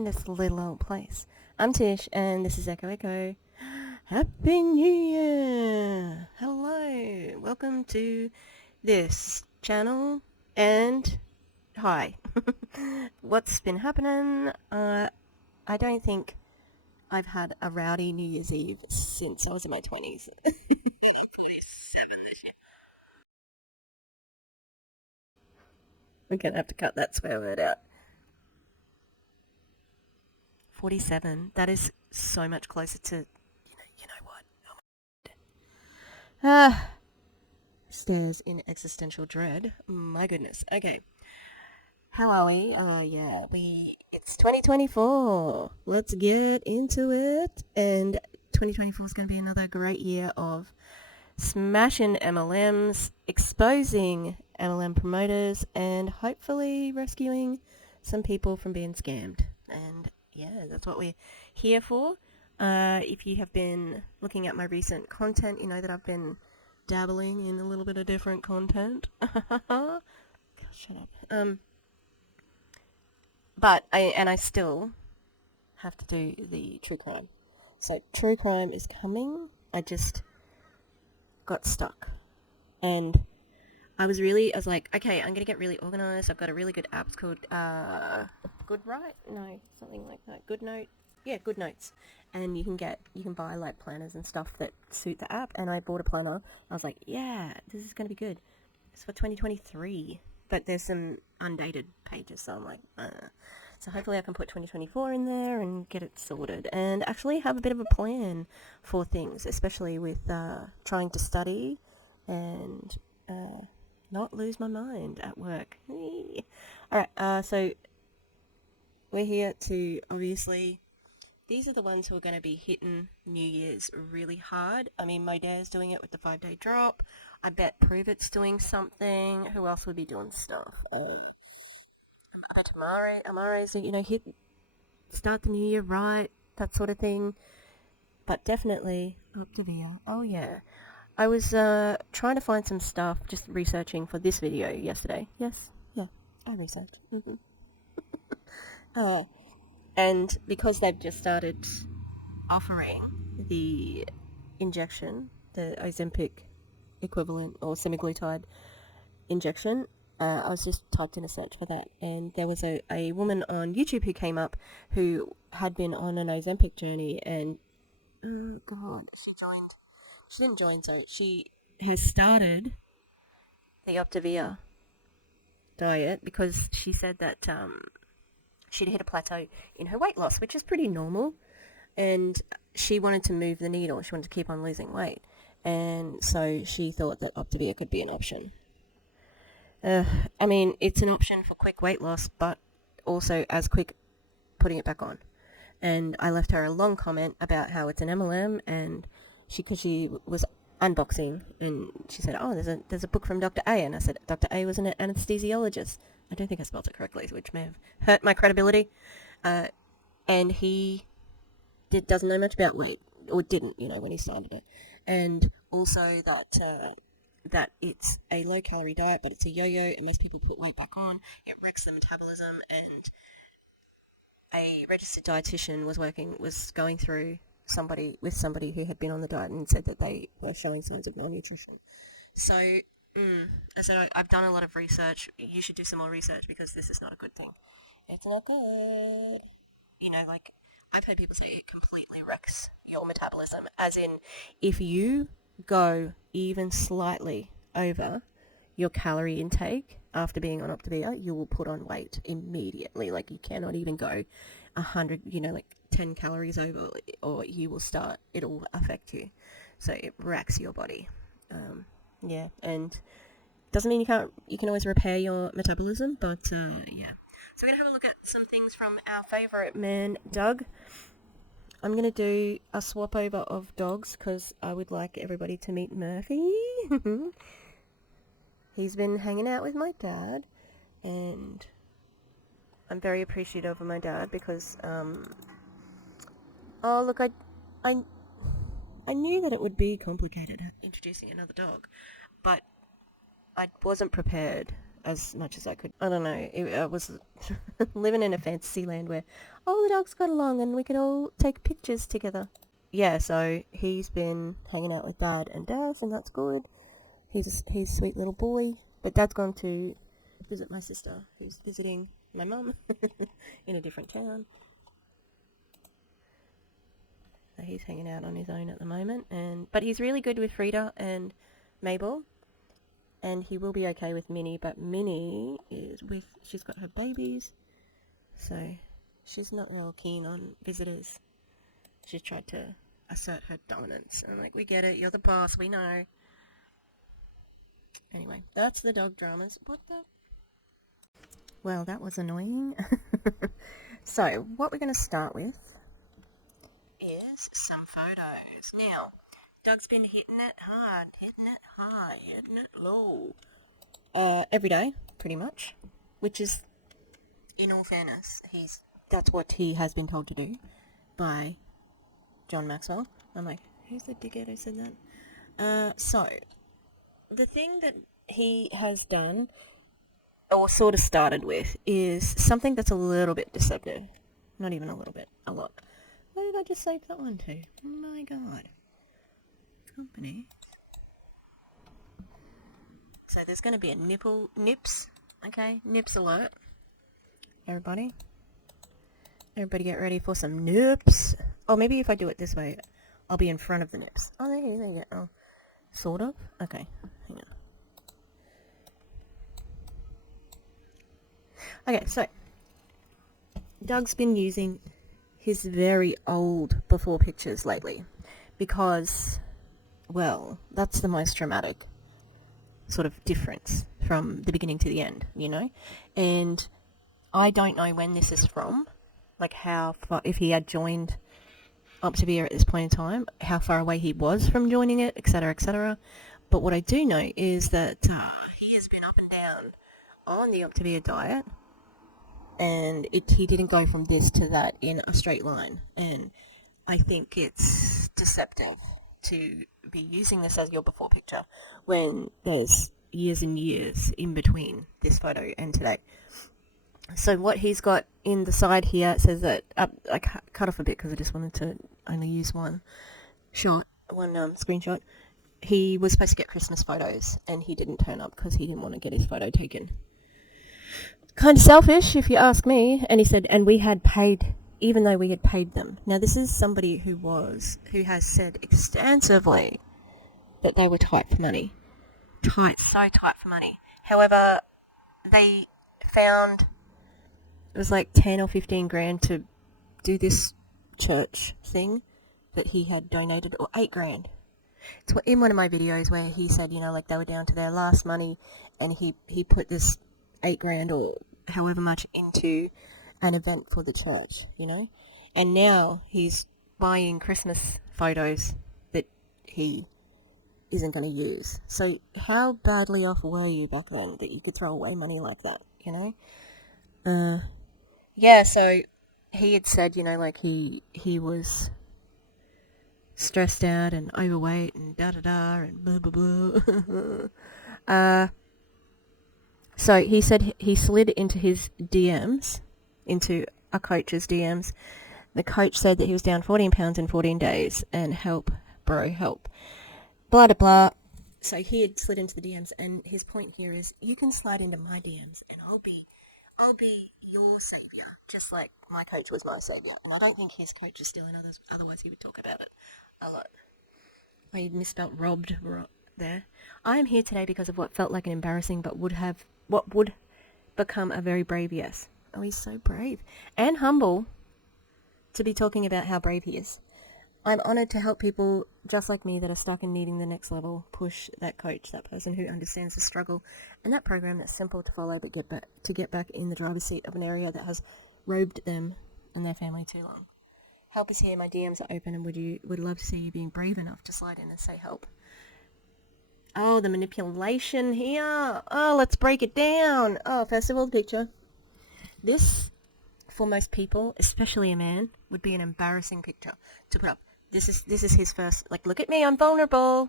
in this little old place. I'm Tish, and this is Echo Echo. Happy New Year! Hello! Welcome to this channel, and hi. What's been happening? I don't think I've had a rowdy New Year's Eve since I was in my 20s. 47 this year. I'm gonna have to cut that swear word out. 47. That is so much closer to, you know what? Stares in existential dread. My goodness. Okay. How are we? It's 2024. Let's get into it. And 2024 is going to be another great year of smashing MLMs, exposing MLM promoters, and hopefully rescuing some people from being scammed. And yeah, that's what we're here for. If you have been looking at my recent content, you know that I've been dabbling in a little bit of different content. God, shut up. But I still have to do the true crime. So true crime is coming. I just got stuck. And I was like, okay, I'm going to get really organized. I've got a really good app. It's called GoodWrite? No, something like that. GoodNote? Yeah, GoodNotes. And you can buy like planners and stuff that suit the app. And I bought a planner. I was like, yeah, this is going to be good. It's for 2023. But there's some undated pages, so I'm like, So hopefully I can put 2024 in there and get it sorted. And actually have a bit of a plan for things, especially with trying to study and not lose my mind at work. Alright, so we're here to, obviously, these are the ones who are going to be hitting New Year's really hard. I mean, Modaire's doing it with the 5-day drop. I bet Prove It's doing something. Who else would be doing stuff? I bet Amare's, start the new year right, that sort of thing. But definitely Optavia. Oh yeah. I was trying to find some stuff, just researching for this video yesterday. Yes, yeah, I researched. And because they've just started offering the injection, the Ozempic equivalent or semaglutide injection, I was just typed in a search for that, and there was a woman on YouTube who came up who had been on an Ozempic journey, and oh god, she didn't join, so she has started the Optavia diet because she said that she'd hit a plateau in her weight loss, which is pretty normal, and she wanted to move the needle. She wanted to keep on losing weight, and so she thought that Optavia could be an option. I mean, it's an option for quick weight loss, but also as quick putting it back on. And I left her a long comment about how it's an MLM, and because she was unboxing, and she said, oh, there's a book from Dr. A, and I said, Dr. A was an anesthesiologist. I don't think I spelled it correctly, which may have hurt my credibility. And he doesn't know much about weight, or didn't, when he started it. And also that it's a low-calorie diet, but it's a yo-yo, and most people put weight back on. It wrecks the metabolism, and a registered dietitian was going through somebody who had been on the diet and said that they were showing signs of malnutrition. So, I said, I've done a lot of research. You should do some more research because this is not a good thing. It's not good. I've heard people say it completely wrecks your metabolism, as in, if you go even slightly over your calorie intake after being on Optavia, you will put on weight immediately. Like, you cannot even go 100, 10 calories over, or it'll affect you. So it racks your body. Yeah, and doesn't mean you can always repair your metabolism, but yeah. So we're going to have a look at some things from our favourite man, Doug. I'm going to do a swap over of dogs because I would like everybody to meet Murphy. He's been hanging out with my dad, and I'm very appreciative of my dad because, oh look, I knew that it would be complicated introducing another dog, but I wasn't prepared as much as I could. I don't know. I was living in a fantasy land where all the dogs got along and we could all take pictures together. Yeah, so he's been hanging out with Dad and Daz, and that's good. He's a sweet little boy. But Dad's gone to visit my sister, who's visiting my mum in a different town. So he's hanging out on his own at the moment, but he's really good with Frida and Mabel, and he will be okay with Minnie. But Minnie she's got her babies, so she's not real keen on visitors. She's tried to assert her dominance. I'm like, we get it, you're the boss, we know. Anyway, that's the dog dramas. What the? Well, that was annoying. So, what we're going to start with is some photos. Now, Doug's been hitting it hard, hitting it high, hitting it low. Every day, pretty much. Which is, in all fairness, that's what he has been told to do by John Maxwell. I'm like, who's the dickhead who said that? So, the thing that he has done, or sort of started with, is something that's a little bit deceptive. Not even a little bit, a lot. Where did I just save that one to? Oh my god. Company. So there's going to be a nips, okay? Nips alert. Everybody get ready for some nips. Oh, maybe if I do it this way, I'll be in front of the nips. Oh, there you go. Oh, sort of? Okay, hang on. Okay, so Doug's been using his very old before pictures lately because, well, that's the most dramatic sort of difference from the beginning to the end, you know? And I don't know when this is from, like how far, if he had joined Optavia at this point in time, how far away he was from joining it, etc., etc. But what I do know is that he has been up and down on the Optavia diet, and he didn't go from this to that in a straight line. And I think it's deceptive to be using this as your before picture when there's years and years in between this photo and today. So what he's got in the side here says that, I cut off a bit because I just wanted to only use one screenshot. He was supposed to get Christmas photos and he didn't turn up because he didn't want to get his photo taken. Kind of selfish, if you ask me. And he said, and we had paid, even though we had paid them. Now, this is somebody who has said extensively that they were tight for money. So tight for money. However, they found it was like 10 or 15 grand to do this church thing that he had donated, or 8 grand. It's in one of my videos where he said, you know, like they were down to their last money and he put this 8 grand or however much into an event for the church, you know? And now he's buying Christmas photos that he isn't going to use. So how badly off were you back then that you could throw away money like that, you know? Yeah, so he had said, you know, like he was stressed out and overweight and da-da-da and blah, blah, blah. So he said he slid into his DMs, into a coach's DMs. The coach said that he was down 14 pounds in 14 days and help, bro, help. Blah, blah, blah. So he had slid into the DMs, and his point here is you can slide into my DMs and I'll be your saviour, just like my coach was my saviour. And I don't think his coach is still in others, otherwise he would talk about it a lot. I misspelt robbed there. I am here today because of what felt like an embarrassing but what would become a very brave yes. Oh, he's so brave and humble to be talking about how brave he is. I'm honoured to help people just like me that are stuck and needing the next level push that coach, that person who understands the struggle, and that program that's simple to follow but get back in the driver's seat of an area that has robbed them and their family too long. Help is here, my DMs are open, and would love to see you being brave enough to slide in and say help. Oh, the manipulation here. Oh, let's break it down. Oh, first of all, the picture. This, for most people, especially a man, would be an embarrassing picture to put up. This is his first, like, look at me, I'm vulnerable.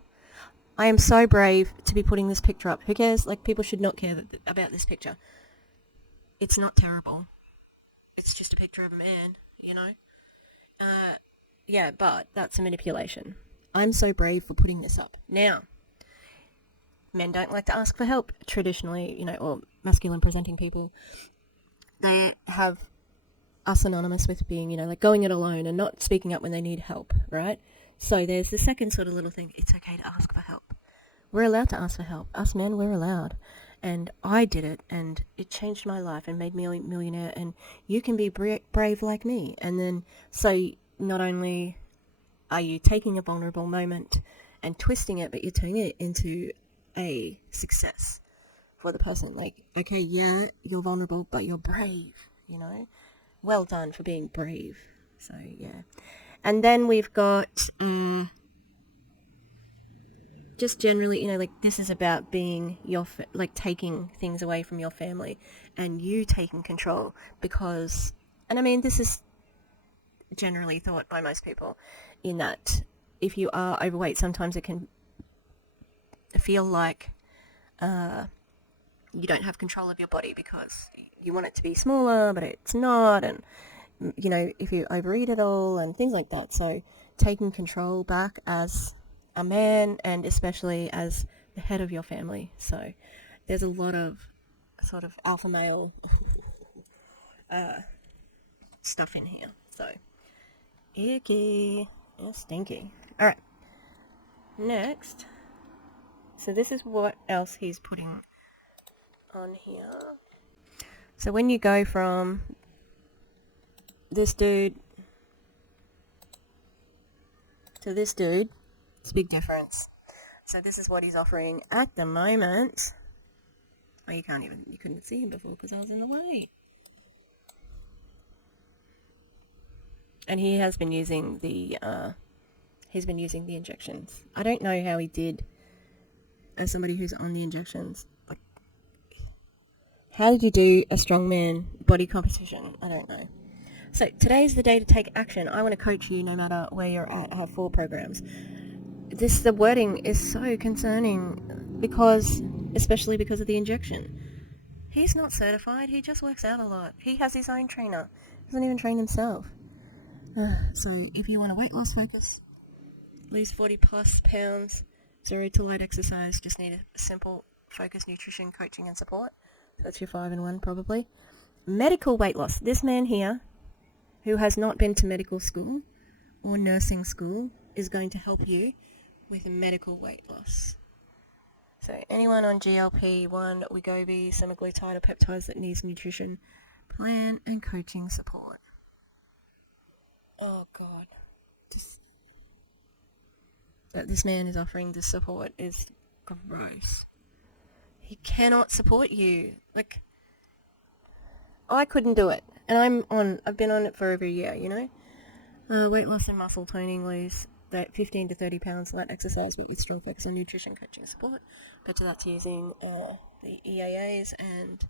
I am so brave to be putting this picture up. Who cares? Like, people should not care about this picture. It's not terrible. It's just a picture of a man, you know? Yeah, but that's a manipulation. I'm so brave for putting this up. Now, men don't like to ask for help, traditionally, you know, or masculine presenting people. They have are synonymous with being, you know, like going it alone and not speaking up when they need help, right? So there's the second sort of little thing. It's okay to ask for help. We're allowed to ask for help. Us men, we're allowed. And I did it, and it changed my life and made me a millionaire, and you can be brave like me. And then, so not only are you taking a vulnerable moment and twisting it, but you're turning it into a success for the person. Like, okay, yeah, you're vulnerable, but you're brave, you know? Well done for being brave. So, yeah. And then we've got, just generally, you know, like, this is about being like, taking things away from your family and you taking control because, and I mean, this is generally thought by most people, in that if you are overweight, sometimes it can feel like you don't have control of your body because you want it to be smaller, but it's not, and, you know, if you overeat it all and things like that. So taking control back as a man, and especially as the head of your family. So there's a lot of sort of alpha male stuff in here. So icky. Yeah, stinky. Alright. Next. So this is what else he's putting on here. So when you go from this dude to this dude, it's a big difference. So this is what he's offering at the moment. Oh, you couldn't see him before because I was in the way. And he has been using the injections. I don't know how he did as somebody who's on the injections. Like, how did you do a strongman body competition? I don't know. So today's the day to take action. I want to coach you no matter where you're at. I have 4 programs. The wording is so concerning especially because of the injection. He's not certified. He just works out a lot. He has his own trainer. Doesn't even train himself. So if you want a weight loss focus, lose 40 plus pounds, 0 to light exercise, just need a simple focus, nutrition, coaching and support. So that's your 5-in-1 probably. Medical weight loss. This man here, who has not been to medical school or nursing school, is going to help you with medical weight loss. So anyone on GLP-1, Wegovy, semaglutide or peptides that needs nutrition plan and coaching support. Oh God. That this man is offering this support is gross. He cannot support you. Like, I couldn't do it. And I've been on it for over a year, you know? Weight loss and muscle toning, lose that 15 to 30 pounds light exercise, but with strong focus on nutrition, coaching, support. Better that's using the EAAs and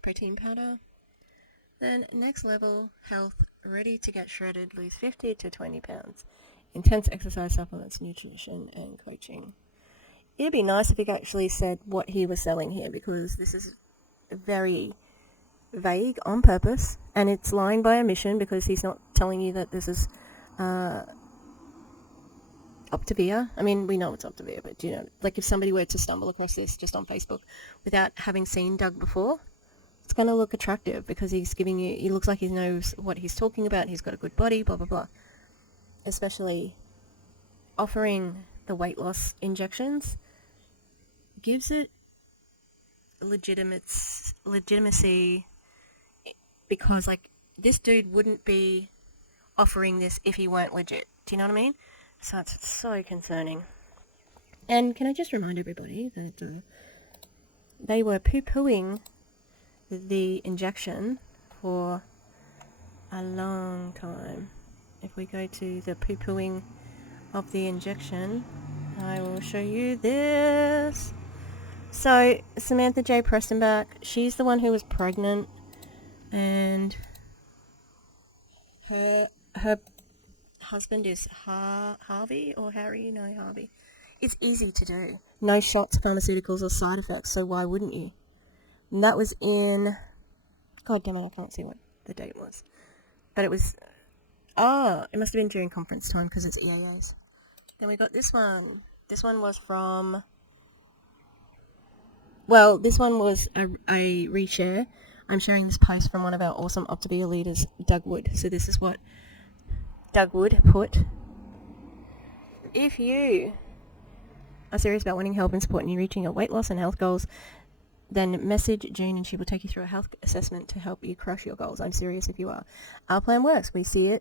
protein powder. Then next level, health, ready to get shredded, lose 50 to 20 pounds. Intense exercise supplements, nutrition and coaching. It'd be nice if he actually said what he was selling here, because this is very vague on purpose, and it's lying by omission because he's not telling you that this is Optavia. I mean, we know it's Optavia, but you know, like if somebody were to stumble across this just on Facebook without having seen Doug before, it's going to look attractive because he looks like he knows what he's talking about, he's got a good body, blah, blah, blah. Especially offering the weight loss injections gives it legitimacy, because, like, this dude wouldn't be offering this if he weren't legit. Do you know what I mean? So it's so concerning. And can I just remind everybody that they were poo-pooing the injection for a long time. If we go to the poo-pooing of the injection, I will show you this. So Samantha J. Prestonback, she's the one who was pregnant, and her husband is Harvey or Harry? No, Harvey. It's easy to do. No shots, pharmaceuticals, or side effects, so why wouldn't you? And that was in... God damn it, I can't see what the date was. But it was... it must have been during conference time because it's EAAs. Then we got this one. This one was from... Well, this one was a reshare. I'm sharing this post from one of our awesome Optavia leaders, Doug Wood. So this is what Doug Wood put. If you are serious about wanting help and support in you reaching your weight loss and health goals, then message June and she will take you through a health assessment to help you crush your goals. I'm serious if you are. Our plan works. We see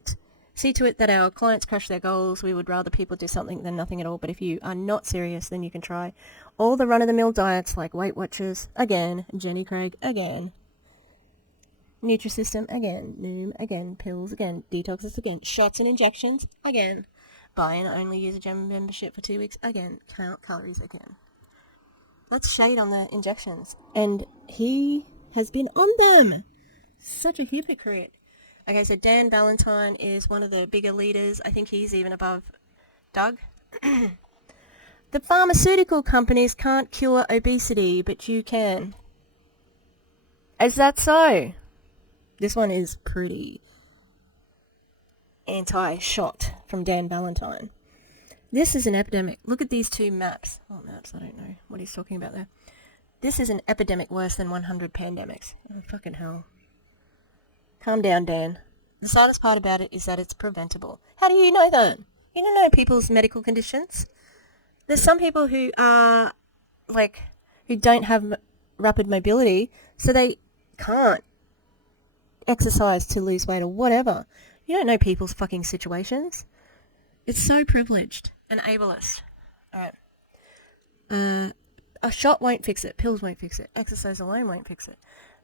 to it that our clients crush their goals. We would rather people do something than nothing at all. But if you are not serious, then you can try all the run-of-the-mill diets like Weight Watchers, again, Jenny Craig, again, Nutrisystem, again, Noom, again, pills, again, detoxes, again, shots and injections, again, buy and only use a gym membership for 2 weeks, again, count calories, again. Let's shade on the injections. And he has been on them. Such a hypocrite. Okay, so Dan Valentine is one of the bigger leaders. I think he's even above Doug. The pharmaceutical companies can't cure obesity, but you can. Is that so? This one is pretty anti-shot from Dan Valentine. This is an epidemic. Look at these two maps. Oh, maps, I don't know what he's talking about there. This is an epidemic worse than 100 pandemics. Oh, fucking hell. Calm down, Dan. The saddest part about it is that it's preventable. How do you know that? You don't know people's medical conditions. There's some people who are, who don't have rapid mobility, so they can't exercise to lose weight or whatever. You don't know people's fucking situations. It's so privileged and ableist. Alright. A shot won't fix it. Pills won't fix it. Exercise alone won't fix it.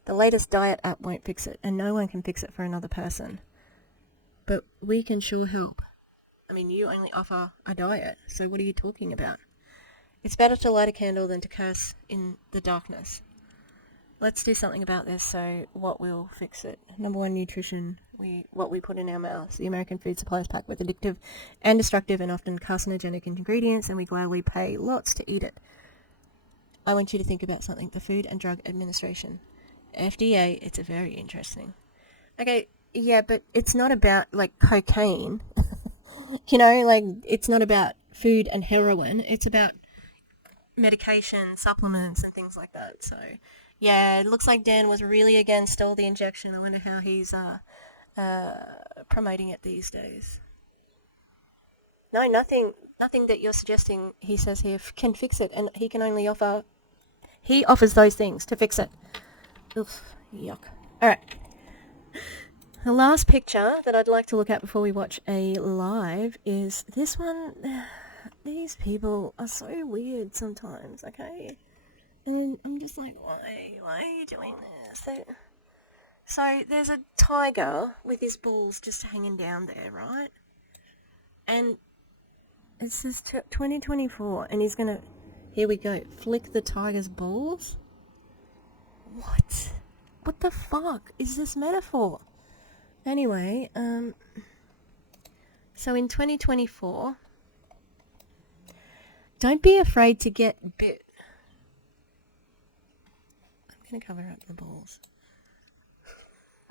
The latest diet app won't fix it. And no one can fix it for another person. But we can sure help. I mean, you only offer a diet, so what are you talking about? It's better to light a candle than to curse in the darkness. Let's do something about this, so what will fix it? Number one, nutrition. What we put in our mouths. The American food supply is packed with addictive and destructive and often carcinogenic ingredients, and we gladly pay lots to eat it. I want you to think about something. The Food and Drug Administration. FDA, it's a very interesting. Okay, yeah, but it's not about, cocaine. It's not about food and heroin. It's about medication, supplements, and things like that. So, yeah, it looks like Dan was really against all the injection. I wonder how he's promoting it these days. No, nothing that you're suggesting, he says here, can fix it, and he can only he offers those things to fix it. Oof, yuck. Alright. The last picture that I'd like to look at before we watch a live is this one. These people are so weird sometimes, okay? And I'm just like, why are you doing this? So there's a tiger with his balls just hanging down there, right? And it says 2024, and he's gonna, here we go, flick the tiger's balls? What? What the fuck is this metaphor? Anyway, so in 2024, don't be afraid to get bit. I'm going to cover up the balls.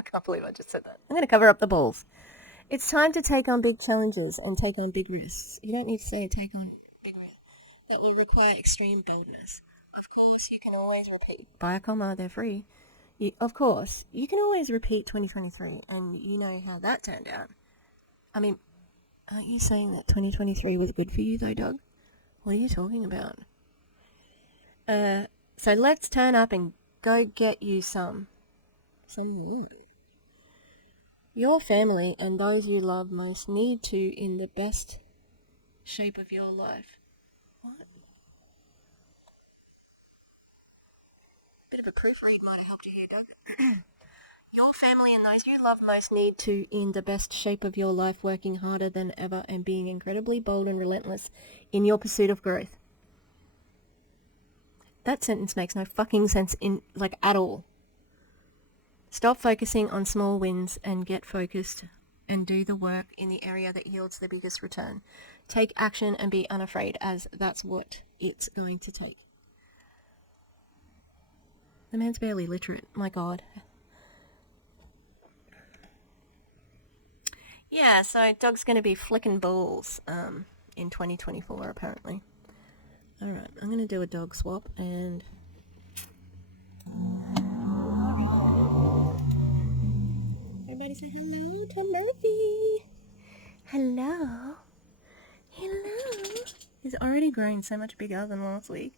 I can't believe I just said that. I'm going to cover up the balls. It's time to take on big challenges and take on big risks. You don't need to say take on big risks. That will require extreme boldness. Of course, you can always repeat. Buy a comma, they're free. Of course, you can always repeat 2023, and you know how that turned out. I mean, aren't you saying that 2023 was good for you, though, Doug? What are you talking about? So let's turn up and go get you some wood. Your family and those you love most need to in the best shape of your life. What? Bit of a proofread might have helped you here, Doug. Your family and those you love most need to in the best shape of your life, working harder than ever and being incredibly bold and relentless in your pursuit of growth. That sentence makes no fucking sense at all. Stop focusing on small wins and get focused and do the work in the area that yields the biggest return. Take action and be unafraid, as that's what it's going to take. The man's barely literate, my God. Yeah, so dog's going to be flicking balls in 2024, apparently. Alright, I'm going to do a dog swap and... Everybody say hello to Murphy. Hello. Hello. He's already grown so much bigger than last week.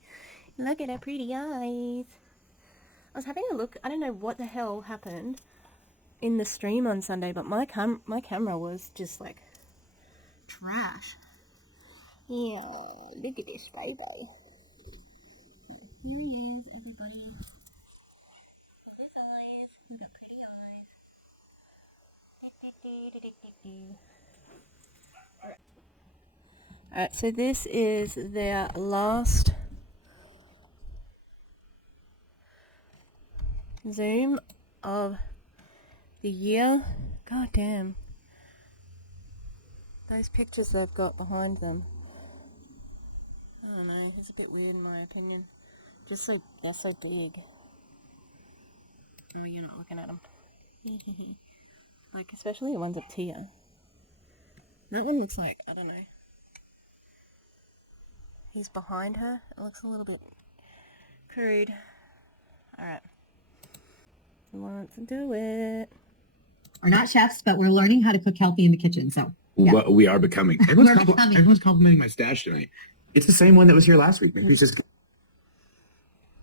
Look at her pretty eyes. I was having a look. I don't know what the hell happened in the stream on Sunday, but my camera was just like trash. Yeah, look at this baby. Here he is, everybody. Look at his eyes. He's got pretty eyes. Alright, so this is their last Zoom of the year. God damn. Those pictures they've got behind them. I don't know, it's a bit weird in my opinion. Just so, they're so big. Oh, you're not looking at them. Like, especially the ones up here. That one looks like, I don't know. He's behind her. It looks a little bit crude. Alright. Let's do it. We're not chefs, but we're learning how to cook healthy in the kitchen, so. Yeah. Well, we are becoming. Everyone's complimenting my stash tonight. It's the same one that was here last week. Maybe it's just...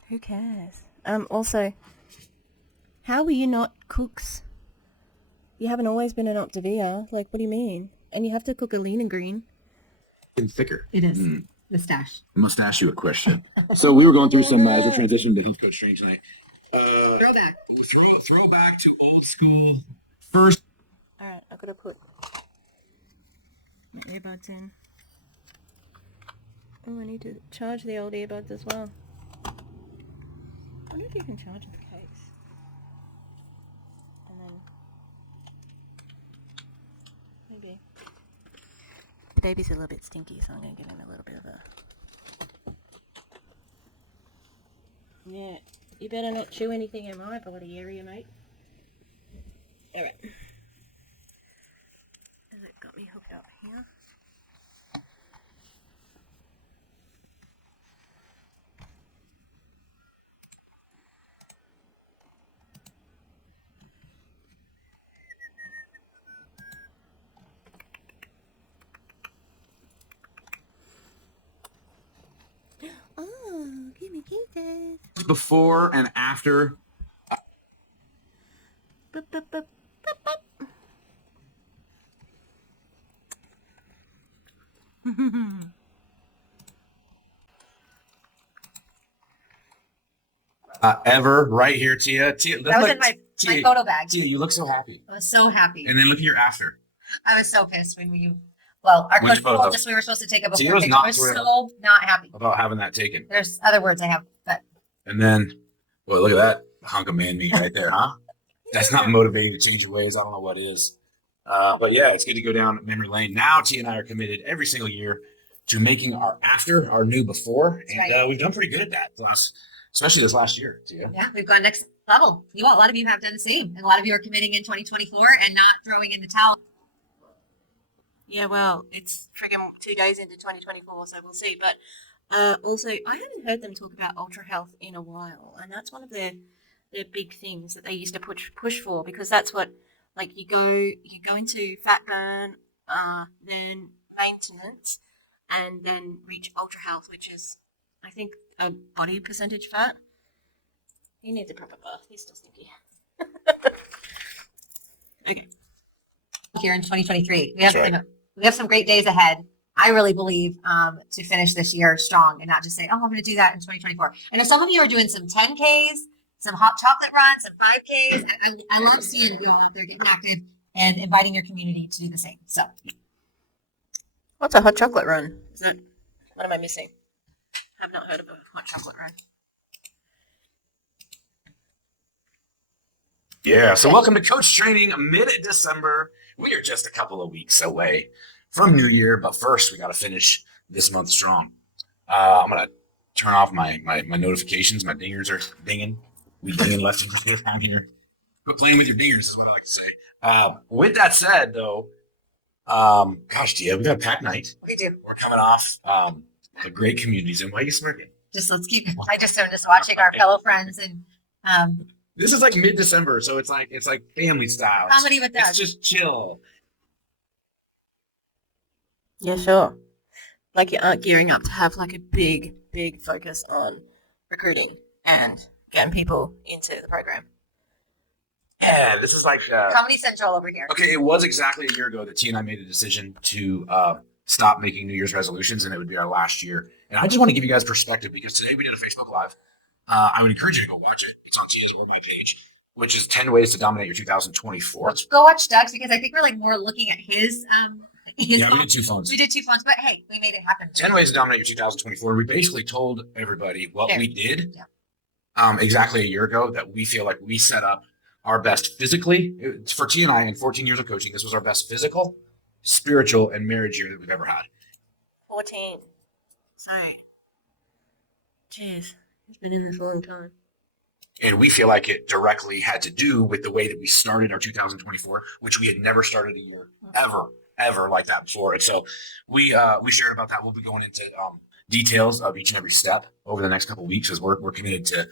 Who cares? Also, how are you not cooks? You haven't always been an Optavia. Like, what do you mean? And you have to cook a lean and green. And thicker. It is. The stash. I must ask you a question. So we were going through some, as a transition to health coach training tonight. Throwback. Throwback to old school. First. Alright, I've got to put my earbuds in. Oh, I need to charge the old earbuds as well. I wonder if you can charge the case. And then... maybe. The baby's a little bit stinky, so I'm going to give him a little bit of a... Yeah, you better not chew anything in my body area, mate. Alright. Has it got me hooked up here? Oh, give me kisses. Before and after. Boop, boop, boop, boop, boop. Ever right here, Tia. Tia, That was in my photo bag. Tia, you look so happy. I was so happy. And then look at your after. I was so pissed when you... Well, our Which coach photo? told us we were supposed to take a See, before it was picture. not I was thrilled. so not happy. About having that taken. There's other words I have, but... And then, well, look at that hunk of man meat right there, huh? That's not motivating to change your ways. I don't know what is. But yeah, it's good to go down memory lane. Now, Tia and I are committed every single year to making our after our new before. And right. We've done pretty good at that, especially this last year, Tia. Yeah, we've gone next level. A lot of you have done the same. And a lot of you are committing in 2024 and not throwing in the towel. Yeah, well, it's friggin' 2 days into 2024, so we'll see. But also, I haven't heard them talk about ultra health in a while, and that's one of the big things that they used to push for, because that's what, like, you go into fat burn, then maintenance, and then reach ultra health, which is, I think, a body percentage fat. He needs a proper bath. He's still stinky. Okay. Here in 2023, we have some great days ahead. I really believe to finish this year strong and not just say, oh, I'm going to do that in 2024. I know some of you are doing some 10Ks, some hot chocolate runs, some 5Ks. I love seeing you all out there getting active and inviting your community to do the same. So, What's a hot chocolate run? What am I missing? I've not heard of a hot chocolate run. Yeah, so welcome to Coach Training mid-December. We are just a couple of weeks away from New Year, but first we got to finish this month strong. I'm gonna turn off my notifications. My dingers are dinging. We dinging left and right around here. Quit playing with your dingers is what I like to say. With that said, though, gosh, Tia, we got a packed night. We do. We're coming off a great communities. And why are you smirking? Let's keep. I'm just watching our fellow friends and this is like mid-December, so it's like family style. Comedy with us. It's just chill. Yeah, sure. Like you aren't gearing up to have like a big focus on recruiting and getting people into the program. Yeah, this is like Comedy Central over here. Okay, it was exactly a year ago that T and I made a decision to stop making New Year's resolutions, and it would be our last year. And I just want to give you guys perspective because today we did a Facebook Live. I would encourage you to go watch it. It's on Tia's or my page, which is 10 ways to dominate your 2024. Go watch Doug's because I think we're like more looking at his Yeah, we did 2 phones. We did 2 phones, but hey, we made it happen. 10 ways to dominate your 2024. We basically told everybody what we did exactly a year ago, that we feel like we set up our best physically. For T and I, in 14 years of coaching, this was our best physical, spiritual, and marriage year that we've ever had. 14. Sorry. Jeez. It's been in this a long time. And we feel like it directly had to do with the way that we started our 2024, which we had never started a year ever like that before. And so we shared about that. We'll be going into details of each and every step over the next couple of weeks as we're committed to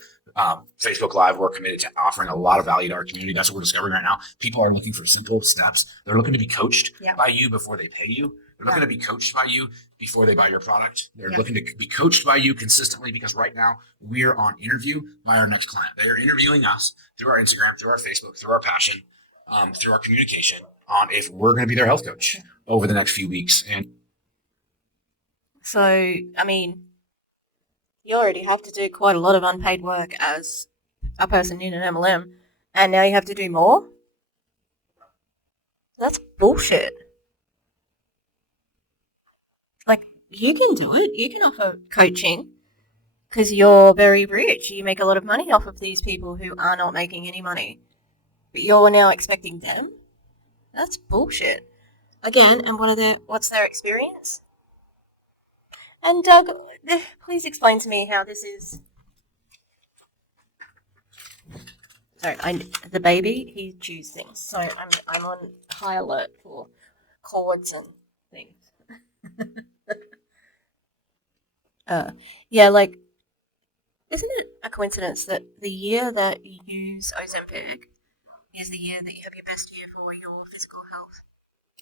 Facebook Live. We're committed to offering a lot of value to our community. That's what we're discovering right now. People are looking for simple steps. They're looking to be coached by you before they pay you. They're looking to be coached by you before they buy your product. They're looking to be coached by you consistently because right now we're on interview by our next client. They are interviewing us through our Instagram, through our Facebook, through our passion, through our communication on if we're going to be their health coach over the next few weeks. And so, I mean, you already have to do quite a lot of unpaid work as a person in an MLM, and now you have to do more? That's bullshit. Like, you can do it. You can offer coaching because you're very rich. You make a lot of money off of these people who are not making any money. But you're now expecting them? That's bullshit. Again, and what's their experience? And Doug, please explain to me how this is. Sorry, the baby, he chews things, so I'm on high alert for cords and things. Yeah, like, isn't it a coincidence that the year that you use Ozempic is the year that you have your best year for your physical health?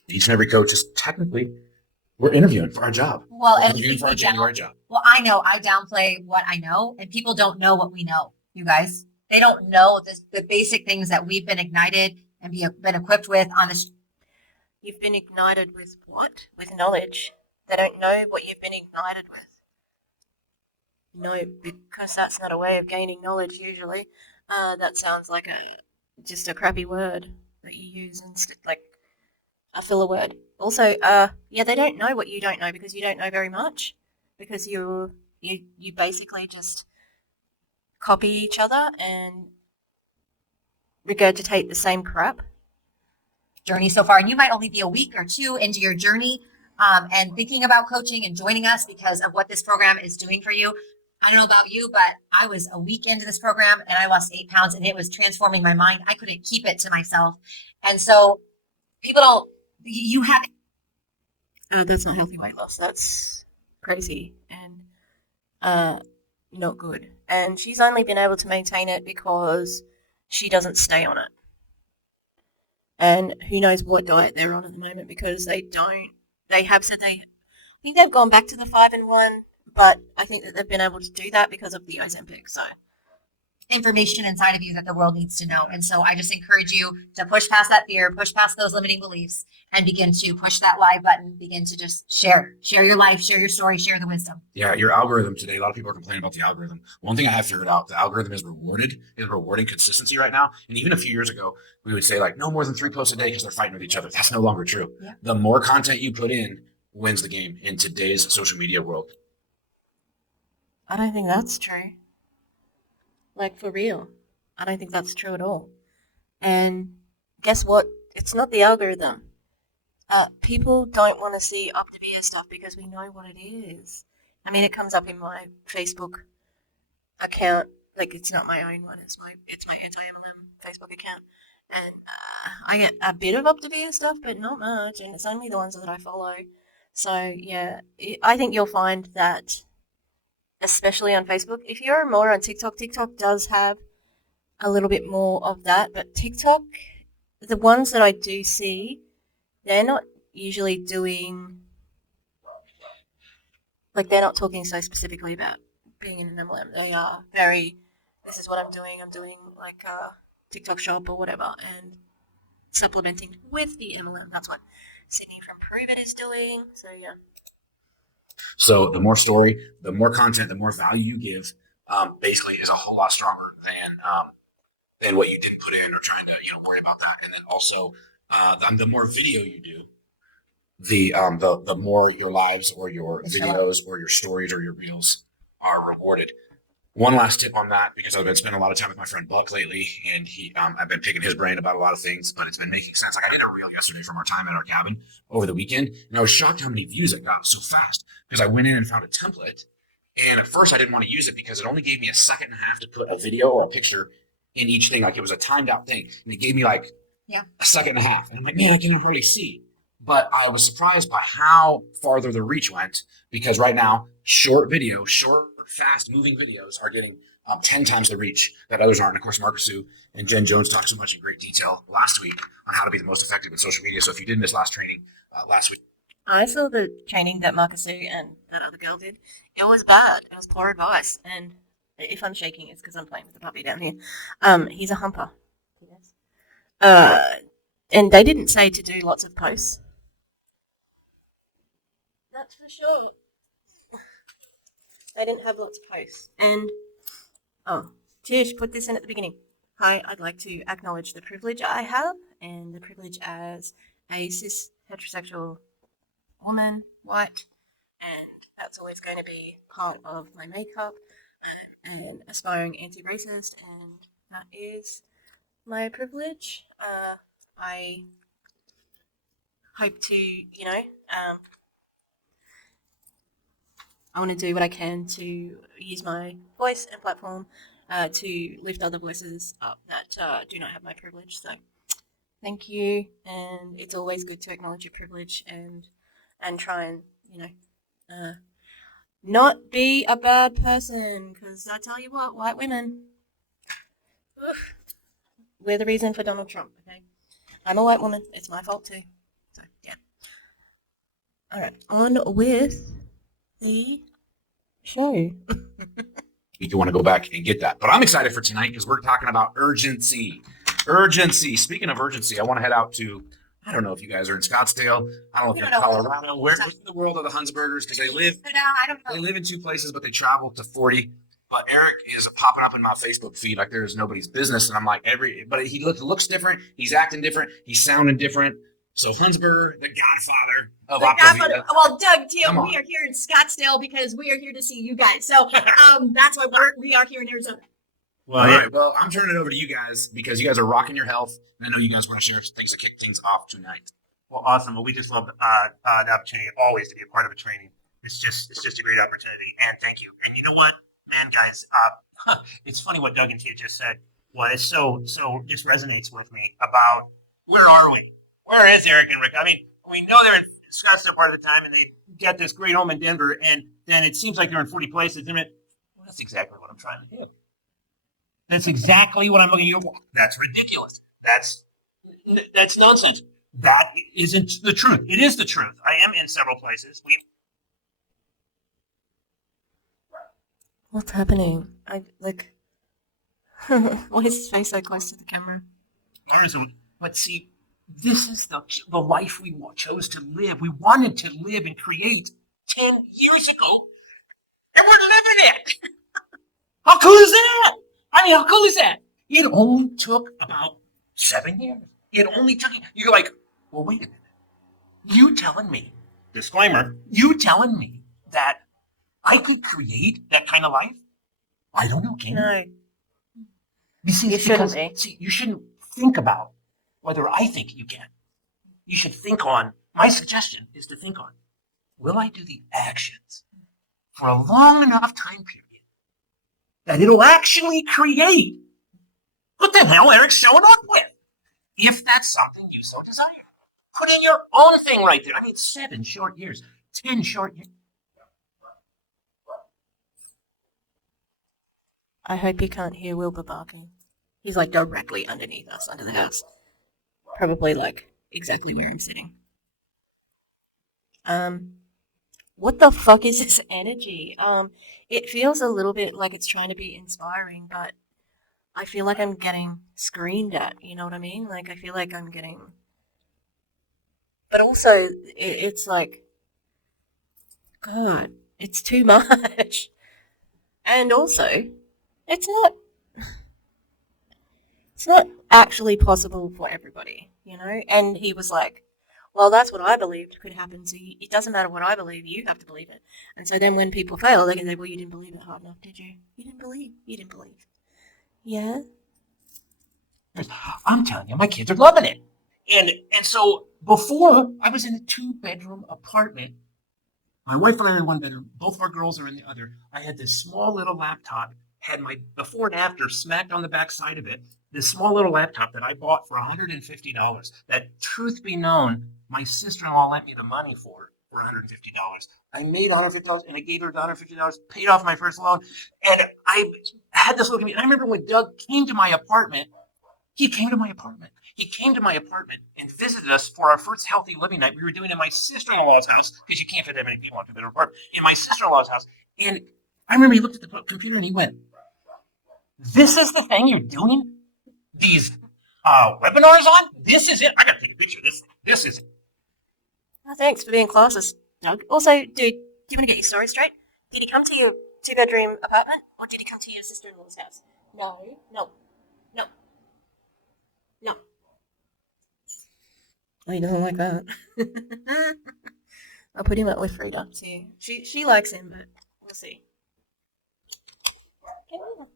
each and every coach is technically, we're interviewing for our job. Well, we're and interviewing for our January job. Well, I know I downplay what I know, and people don't know what we know, you guys. They don't know the basic things that we've been ignited and been equipped with on this. You've been ignited with what? With knowledge. They don't know what you've been ignited with. No, because that's not a way of gaining knowledge usually. That sounds like just a crappy word that you use instead, like a filler word. Also, yeah, they don't know what you don't know because you don't know very much. Because you basically just copy each other and regurgitate the same crap. Journey so far, and you might only be a week or two into your journey and thinking about coaching and joining us because of what this program is doing for you. I don't know about you, but I was a week into this program and I lost 8 pounds and it was transforming my mind. I couldn't keep it to myself. And so people don't, you have. That's not healthy weight loss. That's crazy and not good. And she's only been able to maintain it because she doesn't stay on it. And who knows what diet they're on at the moment because they have said I think they've gone back to the 5-in-1, but I think that they've been able to do that because of the Ozempic. So information inside of you that the world needs to know. And so I just encourage you to push past that fear, push past those limiting beliefs, and begin to push that live button, begin to just share your life, share your story, share the wisdom. Yeah, your algorithm today, a lot of people are complaining about the algorithm. One thing I have figured out, the algorithm is rewarding consistency right now. And even a few years ago, we would say like no more than 3 posts a day because they're fighting with each other. That's no longer true. Yeah. The more content you put in wins the game in today's social media world. I don't think that's true. Like, for real. I don't think that's true at all. And guess what? It's not the algorithm. People don't want to see Optavia stuff because we know what it is. I mean, it comes up in my Facebook account. Like, it's not my own one. It's my anti-MLM Facebook account, and I get a bit of Optavia stuff, but not much, and it's only the ones that I follow. So yeah, I think you'll find that, especially on Facebook. If you're more on TikTok, TikTok does have a little bit more of that, but TikTok, the ones that I do see, they're not usually doing, like, they're not talking so specifically about being in an MLM. They are very, this is what I'm doing like a TikTok shop or whatever, and supplementing with the MLM. That's what Sydney from Prove It is doing. So yeah. So the more story, the more content, the more value you give, basically is a whole lot stronger than what you didn't put in or trying to worry about that. And then also the more video you do, the more your lives or your videos or your stories or your reels are rewarded. One last tip on that, because I've been spending a lot of time with my friend Buck lately, and I've been picking his brain about a lot of things, but it's been making sense. Like, I did a reel yesterday from our time at our cabin over the weekend, and I was shocked how many views it got so fast, because I went in and found a template, and at first I didn't want to use it because it only gave me a second and a half to put a video or a picture in each thing. Like, it was a timed out thing, and it gave me like a second and a half, and I'm like, man, I can hardly see. But I was surprised by how farther the reach went, because right now, short, fast moving videos are getting 10 times the reach that others aren't. And of course, Marcus Sue and Jen Jones talked so much in great detail last week on how to be the most effective in social media. So if you did miss last training last week, I saw the training that Marcus Sue and that other girl did. It was bad. It was poor advice. And if I'm shaking, it's because I'm playing with the puppy down here. He's a humper. And they didn't say to do lots of posts. That's for sure. They didn't have lots of posts. And, Tish, put this in at the beginning. Hi, I'd like to acknowledge the privilege I have, and the privilege as a cis heterosexual woman, white, and that's always going to be part of my makeup, and aspiring anti-racist, and that is my privilege. I hope to, I want to do what I can to use my voice and platform to lift other voices up that do not have my privilege. So thank you, and it's always good to acknowledge your privilege and try and, not be a bad person, because I tell you what, white women, we're the reason for Donald Trump, okay? I'm a white woman. It's my fault too. So, yeah. All right, on with the show. if you want to go back and get that. But I'm excited for tonight because we're talking about urgency. Urgency. Speaking of urgency, I want to head out to, I don't know if you guys are in Scottsdale. I don't know if you're in Colorado. Where's in the world are the Hunsburgers? Because they live in two places, but they travel to 40. But Eric is popping up in my Facebook feed like there's nobody's business. And I'm like, but he looks different. He's acting different. He's sounding different. So Hunsberger, the godfather of Optavia. Well, Doug, Tim, we are here in Scottsdale because we are here to see you guys. So that's why we are here in Arizona. Well, all right. Well, I'm turning it over to you guys because you guys are rocking your health. And I know you guys want to share things to kick things off tonight. Well, awesome. Well, we just love the opportunity always to be a part of a training. It's just a great opportunity. And thank you. And you know what, man, guys, it's funny what Doug and Tia just said. Well, it's so just resonates with me about where are we? Where is Eric and Rick? I mean, we know they're in Scottsdale part of the time, and they get this great home in Denver, and then it seems like they're in 40 places. Well, that's exactly what I'm trying to do. That's exactly what I'm looking for. That's ridiculous. That's nonsense. That isn't the truth. It is the truth. I am in several places. What's happening? Why is his face so close to the camera? But see, this is the life we chose to live. We wanted to live and create 10 years ago, and we're living it. How cool is that? I mean, how cool is that? It only took about 7 years. It only took, you're like, well, wait a minute. You telling me, disclaimer, you telling me that I could create that kind of life? I don't know, can you? No. You see, You shouldn't be. See, you shouldn't think about whether I think you can. You should think on, my suggestion is to think on, will I do the actions for a long enough time period that it'll actually create what the hell Eric's showing up with? If that's something you so desire. Put in your own thing right there. I mean, 7 short years, 10 short years. I hope you can't hear Wilbur barking. He's like directly underneath us, under the house. Probably like exactly where I'm sitting. What the fuck is this energy? It feels a little bit like it's trying to be inspiring, but I feel like I'm getting screamed at, you know what I mean? Like, I feel like I'm getting... But also, it's like... God, it's too much. And also, it's not actually possible for everybody, you know? And he was like, well, that's what I believed could happen, so it doesn't matter what I believe, you have to believe it. And so then when people fail, they can say, well, you didn't believe it hard enough, did you? You didn't believe. Yeah? I'm telling you, my kids are loving it. And so before, I was in a 2-bedroom apartment. My wife and I are in 1 bedroom. Both of our girls are in the other. I had this small little laptop, had my before and after smacked on the back side of it. This small little laptop that I bought for $150. That, truth be known, my sister-in-law lent me the money for $150. I made $150 and I gave her $150, paid off my first loan. And I had this look at me. And I remember when Doug came to my apartment, he came to my apartment and visited us for our first healthy living night. We were doing it in my sister-in-law's house, because you can't fit that many people into their apartment, in my sister-in-law's house. And I remember he looked at the computer and he went, this is the thing you're doing these webinars on? This is it? I gotta take a picture of this. This is it. Oh, thanks for being classist, Doug. Also, dude, do you want to get your story straight? Did he come to your 2-bedroom apartment, or did he come to your sister-in-law's house? No. Oh, he doesn't like that. I'll put him up with Frida, too. She likes him, but we'll see. Come on.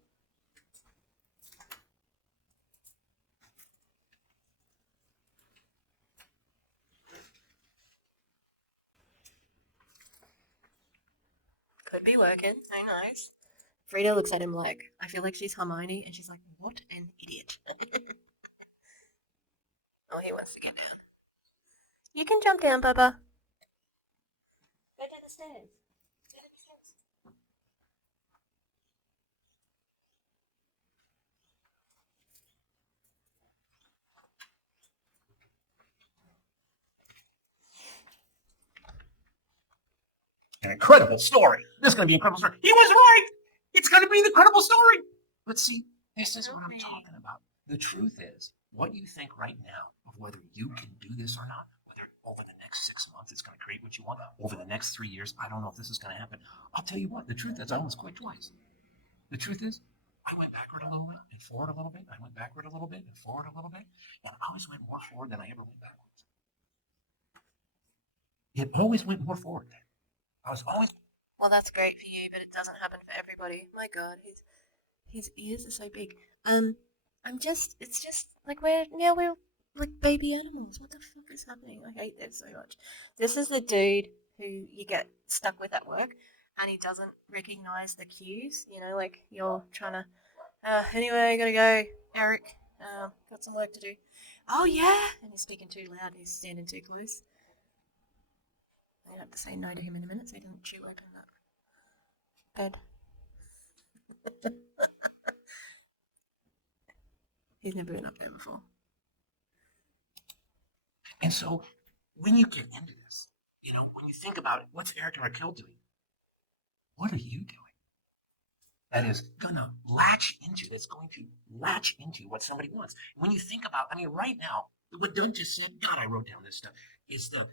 Could be working. Who knows? Frida looks at him like, I feel like she's Hermione, and she's like, what an idiot. Oh, he wants to get down. You can jump down, Bubba. Go down the stairs. Go down the stairs. An incredible story. This is going to be an incredible story. He was right. It's going to be an incredible story. But see, this is what I'm talking about. The truth is, what you think right now of whether you can do this or not, whether over the next 6 months it's going to create what you want, over the next 3 years, I don't know if this is going to happen. I'll tell you what, the truth is I almost quit twice. The truth is, I went backward a little bit and forward a little bit. I went backward a little bit and forward a little bit. And I always went more forward than I ever went backwards. It always went more forward. I was always... Well, that's great for you, but it doesn't happen for everybody. My God, his ears are so big. It's just like we're like baby animals. What the fuck is happening? I hate this so much. This is the dude who you get stuck with at work, and he doesn't recognize the cues. You know, like you're trying to. Anyway, I gotta go, Eric. Got some work to do. Oh yeah, and he's speaking too loud. And he's standing too close. I have to say no to him in a minute, so he doesn't chew open that bed. He's never been up there before. And so, when you get into this, you know, when you think about it, what's Eric and Raquel doing? What are you doing? That is going to latch into what somebody wants. When you think about, I mean, right now, what Doug just said, God, I wrote down this stuff, is the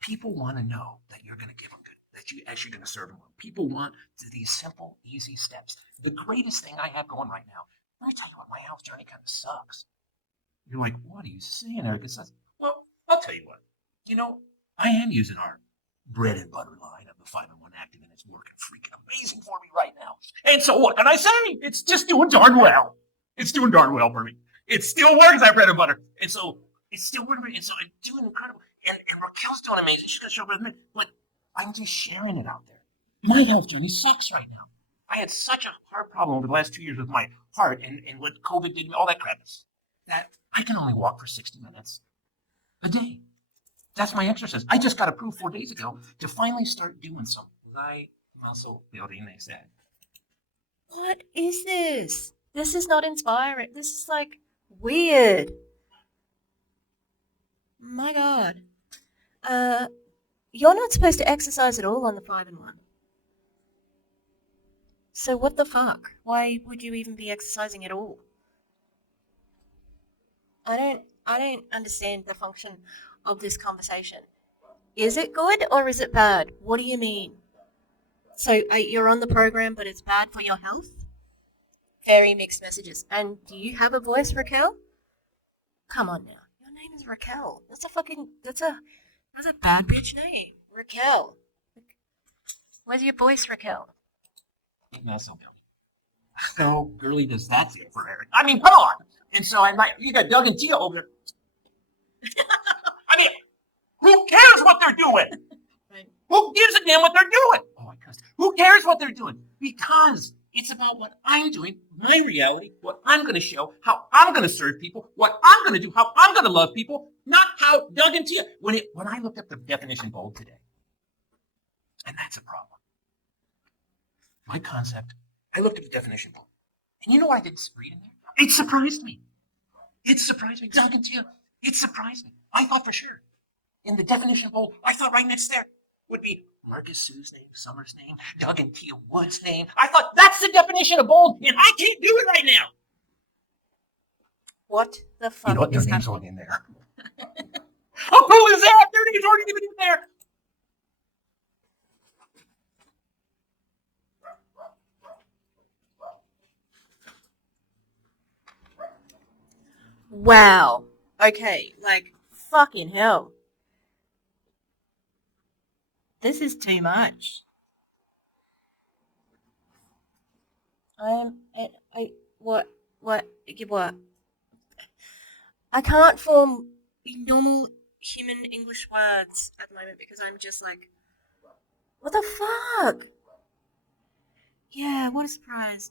people want to know that you're going to give them good, that you actually going to serve them well. People want these simple, easy steps. The greatest thing I have going right now, let me tell you what, my health journey kind of sucks. You're like, what are you saying, Eric? It says, well, I'll tell you what. You know, I am using our bread and butter line of the 5-in-1 Active, and it's working freaking amazing for me right now. And so what can I say? It's just doing darn well. It's doing darn well for me. It still works, that bread and butter. And so it's still working. And so I'm doing incredible. and Raquel's doing amazing. She's going to show up with me. But I'm just sharing it out there. My health journey sucks right now. I had such a heart problem over the last 2 years with my heart and what COVID did, all that crap, that I can only walk for 60 minutes a day. That's my exercise. I just got approved 4 days ago to finally start doing some light muscle building, they said. What is this? This is not inspiring. This is like weird. My God. You're not supposed to exercise at all on the 5 and 1. So what the fuck? Why would you even be exercising at all? I don't understand the function of this conversation. Is it good or is it bad? What do you mean? So you're on the program, but it's bad for your health? Very mixed messages. And do you have a voice, Raquel? Come on now. Your name is Raquel. That's a bad bitch name. Raquel. Where's your voice, Raquel? Not so girly. How girly does that feel for Eric? I mean, come on. And so I'm like, you got Doug and Tia over there. I mean, who cares what they're doing? Right. Who gives a damn what they're doing? Oh, I cussed. Who cares what they're doing? Because it's about what I'm doing, my reality, what I'm going to show, how I'm going to serve people, what I'm going to do, how I'm going to love people, not how Doug and Tia. When I looked up the definition bold today, and that's a problem. My concept, I looked at the definition bold. And you know what I didn't read in there? It surprised me. It surprised me. Doug and Tia, it surprised me. I thought for sure. In the definition bold, I thought right next there would be Marcus Sue's name, Summer's name, Doug and Tia Wood's name. I thought that's the definition of bold, and I can't do it right now. What the fuck? You know what? Their is name's happening? already in there. How cool is that? Their name's already in there. Wow. Okay, like, fucking hell. This is too much. What? I can't form normal human English words at the moment because I'm just like, what the fuck? Yeah, what a surprise.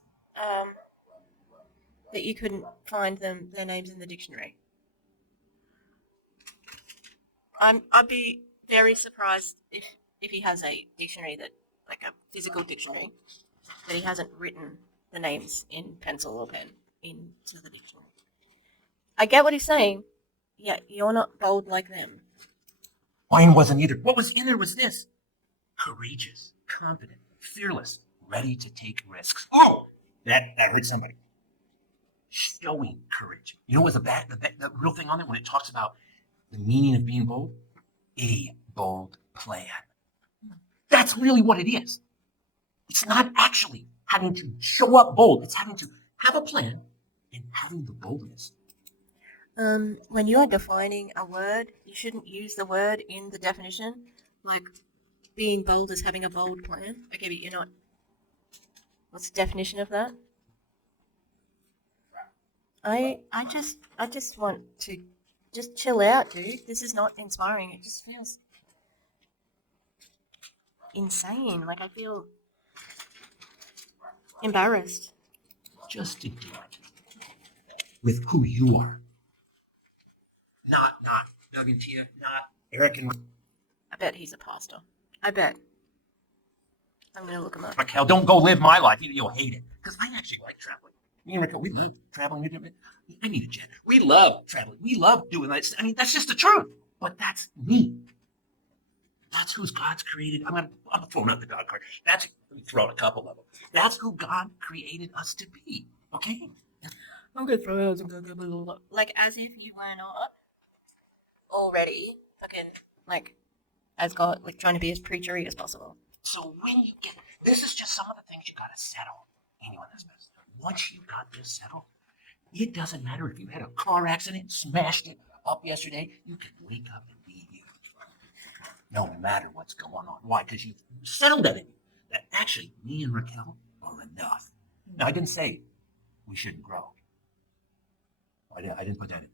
That you couldn't find their names in the dictionary. I'd be very surprised if he has a dictionary that, like a physical dictionary, that he hasn't written the names in pencil or pen into the dictionary. I get what he's saying. Yeah, you're not bold like them. Mine wasn't either. What was in there was this. Courageous, confident, fearless, ready to take risks. Oh, that hurt somebody. Showing courage. You know what was the real thing on there when it talks about the meaning of being bold? A bold plan. That's really what it is. It's not actually having to show up bold. It's having to have a plan and having the boldness. When you are defining a word, you shouldn't use the word in the definition. Like, being bold is having a bold plan. Okay, but you're not. What's the definition of that? I just want to just chill out, dude. This is not inspiring. It just feels insane. Like, I feel embarrassed. Just to do it with who you are. Not Doug and Tia, not Eric and I bet he's a pastor. I bet. I'm gonna look him up. Raquel. Don't go live my life. You'll hate it. Because I actually like traveling. Me and Raquel, we love traveling. I need a jet. We love traveling. We love doing that. I mean, that's just the truth. But that's me. That's who God's created. I'm throwing out the God card. Let me throw out a couple of them. That's who God created us to be. Okay? I'm gonna throw out some like as if you were not already fucking like as God, like trying to be as preachery as possible. So when you get this is just some of the things you gotta settle. Anyone that's business. Once you got this settled, it doesn't matter if you had a car accident, smashed it up yesterday, you can wake up and be you. No matter what's going on. Why? Because you settled that in you. That actually me and Raquel are enough. Now I didn't say we shouldn't grow. I didn't put that in there.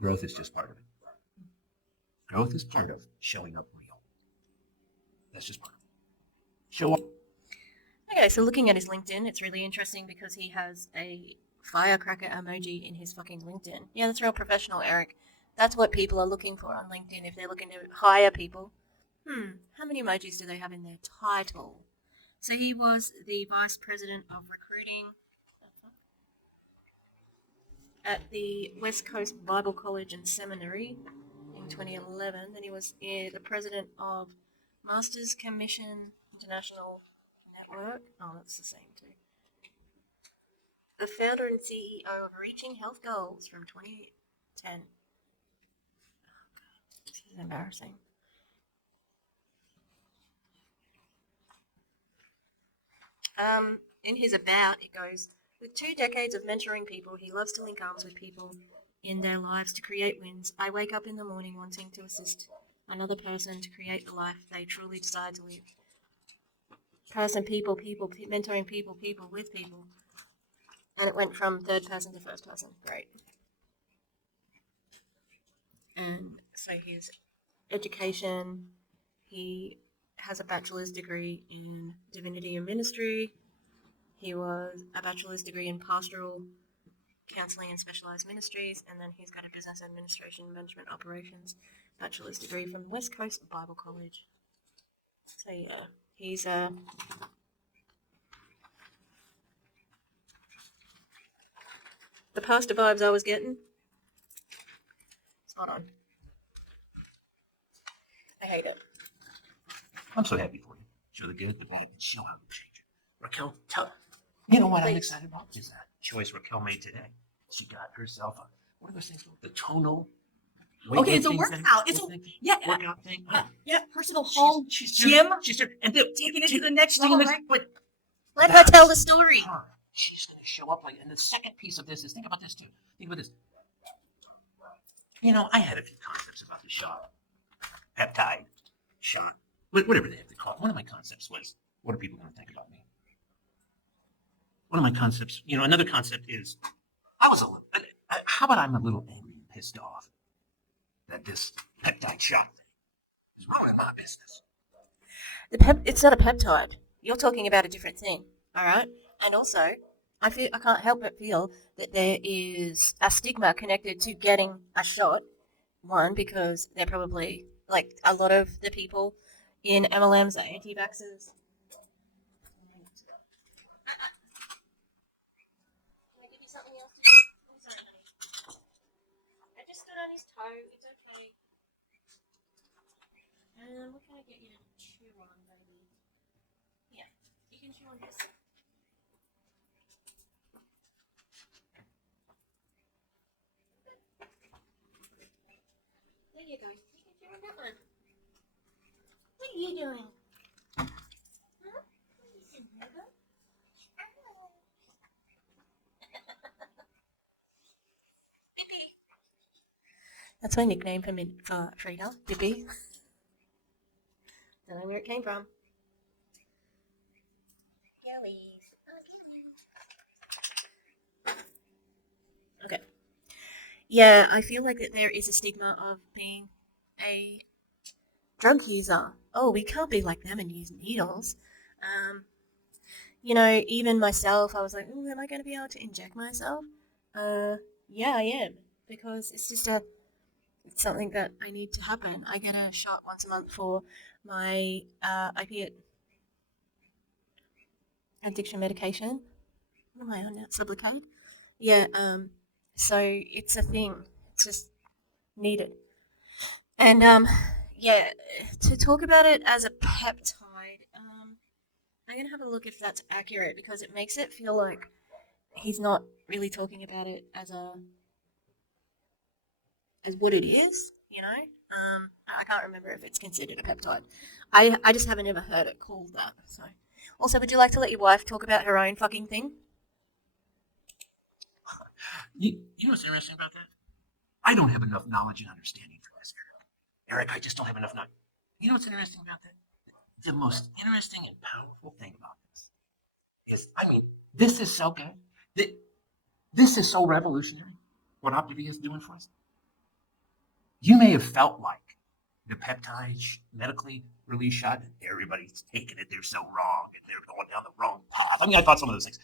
Growth is just part of it. Growth is part of showing up real. That's just part of it. Show up. Okay, so looking at his LinkedIn, it's really interesting because he has a firecracker emoji in his fucking LinkedIn. Yeah, that's real professional, Eric. That's what people are looking for on LinkedIn if they're looking to hire people. How many emojis do they have in their title? So he was the vice president of recruiting at the West Coast Bible College and Seminary in 2011. Then he was the president of Masters Commission International Network. Oh, that's the same too. The founder and CEO of Reaching Health Goals from 2010. This is embarrassing. In his about, it goes, with 2 decades of mentoring people, he loves to link arms with people in their lives to create wins. I wake up in the morning wanting to assist another person to create the life they truly decide to live. Person, people, mentoring people with people. And it went from third person to first person. Great. And so his education, he has a bachelor's degree in divinity and ministry. He was a bachelor's degree in pastoral counseling and specialized ministries, and then he's got a business administration management operations bachelor's degree from West Coast Bible College. So yeah, he's the pastor vibes I was getting. Spot on. I hate it. I'm so happy for you. Show the good, the bad, and show how you change it. Raquel, tell you know what I'm excited about is that choice Raquel made today. She got herself a, what are those things called? The tonal. Okay, it's a workout. It's a workout thing. Yeah, personal home Gym. She's and taking it to the next level. Right? Let her tell the story. She's going to show up like, and the second piece of this is, think about this too. Think about this. You know, I had a few concepts about the shot, peptide, shot, whatever they have to call it. One of my concepts was, what are people going to think about me? One of my concepts, you know, another concept is, how about I'm a little angry and pissed off that this peptide shot is ruining my business. It's not a peptide. You're talking about a different thing, all right? And also, I can't help but feel that there is a stigma connected to getting a shot. One, because they're probably, like, a lot of the people in MLMs are anti-vaxxers. Can I give you something else to do? I'm sorry, honey. I just stood on his toe. It's okay. What can I get you to chew on, baby? Yeah, you can chew on this. There you go. You can chew on that one. What are you doing? Huh? Listen, Nova. Bippy. That's my nickname for Frida, Bippy. Don't know where it came from. Gillies. Oh, gillies. Okay. Yeah, I feel like that there is a stigma of being a drug user. Oh, we can't be like them and use needles. You know, even myself, I was like, am I going to be able to inject myself? Yeah, I am. Because it's just it's something that I need to happen. I get a shot once a month for my opiate addiction medication. What am I on now? Sublocade? Yeah, so it's a thing. It's just needed. And, yeah, to talk about it as a peptide, I'm going to have a look if that's accurate because it makes it feel like he's not really talking about it as what it is, you know? I can't remember if it's considered a peptide. I just haven't ever heard it called that, so. Also, would you like to let your wife talk about her own fucking thing? You know what's interesting about that? I don't have enough knowledge and understanding for this, Eric. I just don't have enough knowledge. You know what's interesting about that? The most interesting and powerful thing about this is, I mean, this is so good. This is so revolutionary, what Optavia is doing for us. You may have felt like the peptide medically released shot, everybody's taking it. They're so wrong, and they're going down the wrong path. I mean, I thought some of those things.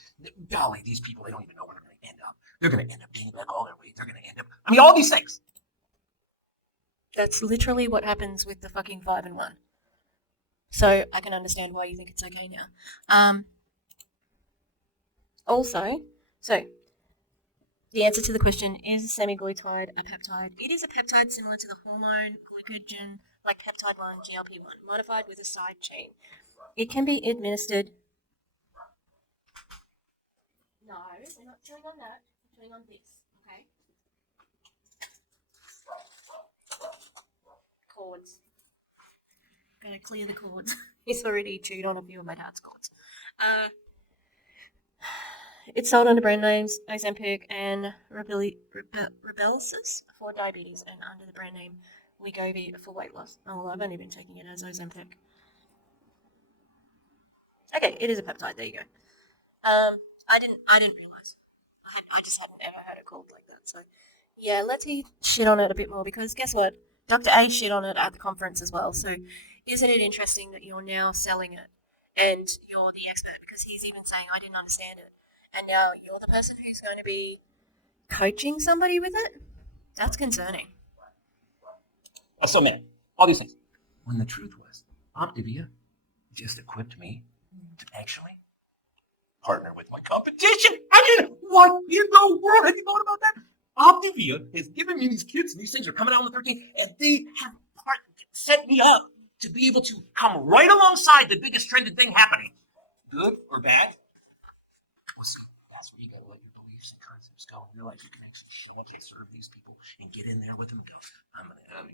Golly, these people, they don't even know where they're going to end up. They're going to end up gaining back all their weight. They're going to end up. I mean, all these things. That's literally what happens with the fucking 5 and 1. So I can understand why you think it's okay now. Also, so the answer to the question, is semaglutide a peptide? It is a peptide similar to the hormone glycogen, like peptide 1, GLP-1, modified with a side chain. It can be administered. No, we're not chewing on that. We're chewing on this, okay? Cords. Gotta clear the cords. He's already chewed on a few of my dad's cords. It's sold under brand names Ozempic and Rybelsus for diabetes, and under the brand name Wegovy for weight loss. Oh, well, I've only been taking it as Ozempic. Okay, it is a peptide. There you go. I didn't realize. I just hadn't ever heard it called like that. So, yeah, let's shit on it a bit more, because guess what? Dr. A shit on it at the conference as well. So, isn't it interesting that you're now selling it and you're the expert? Because he's even saying, I didn't understand it. And now you're the person who's going to be coaching somebody with it? That's concerning. Oh, so man, all these things. When the truth was, Optavia just equipped me to actually partner with my competition. I mean, what in the world? Have you thought about that? Optavia has given me these kits, and these things are coming out on the 13th, and they have set me up to be able to come right alongside the biggest trended thing happening. Good or bad? Well, see, that's where you got to let your beliefs and concepts go. And realize you can actually show up and serve these people and get in there with them.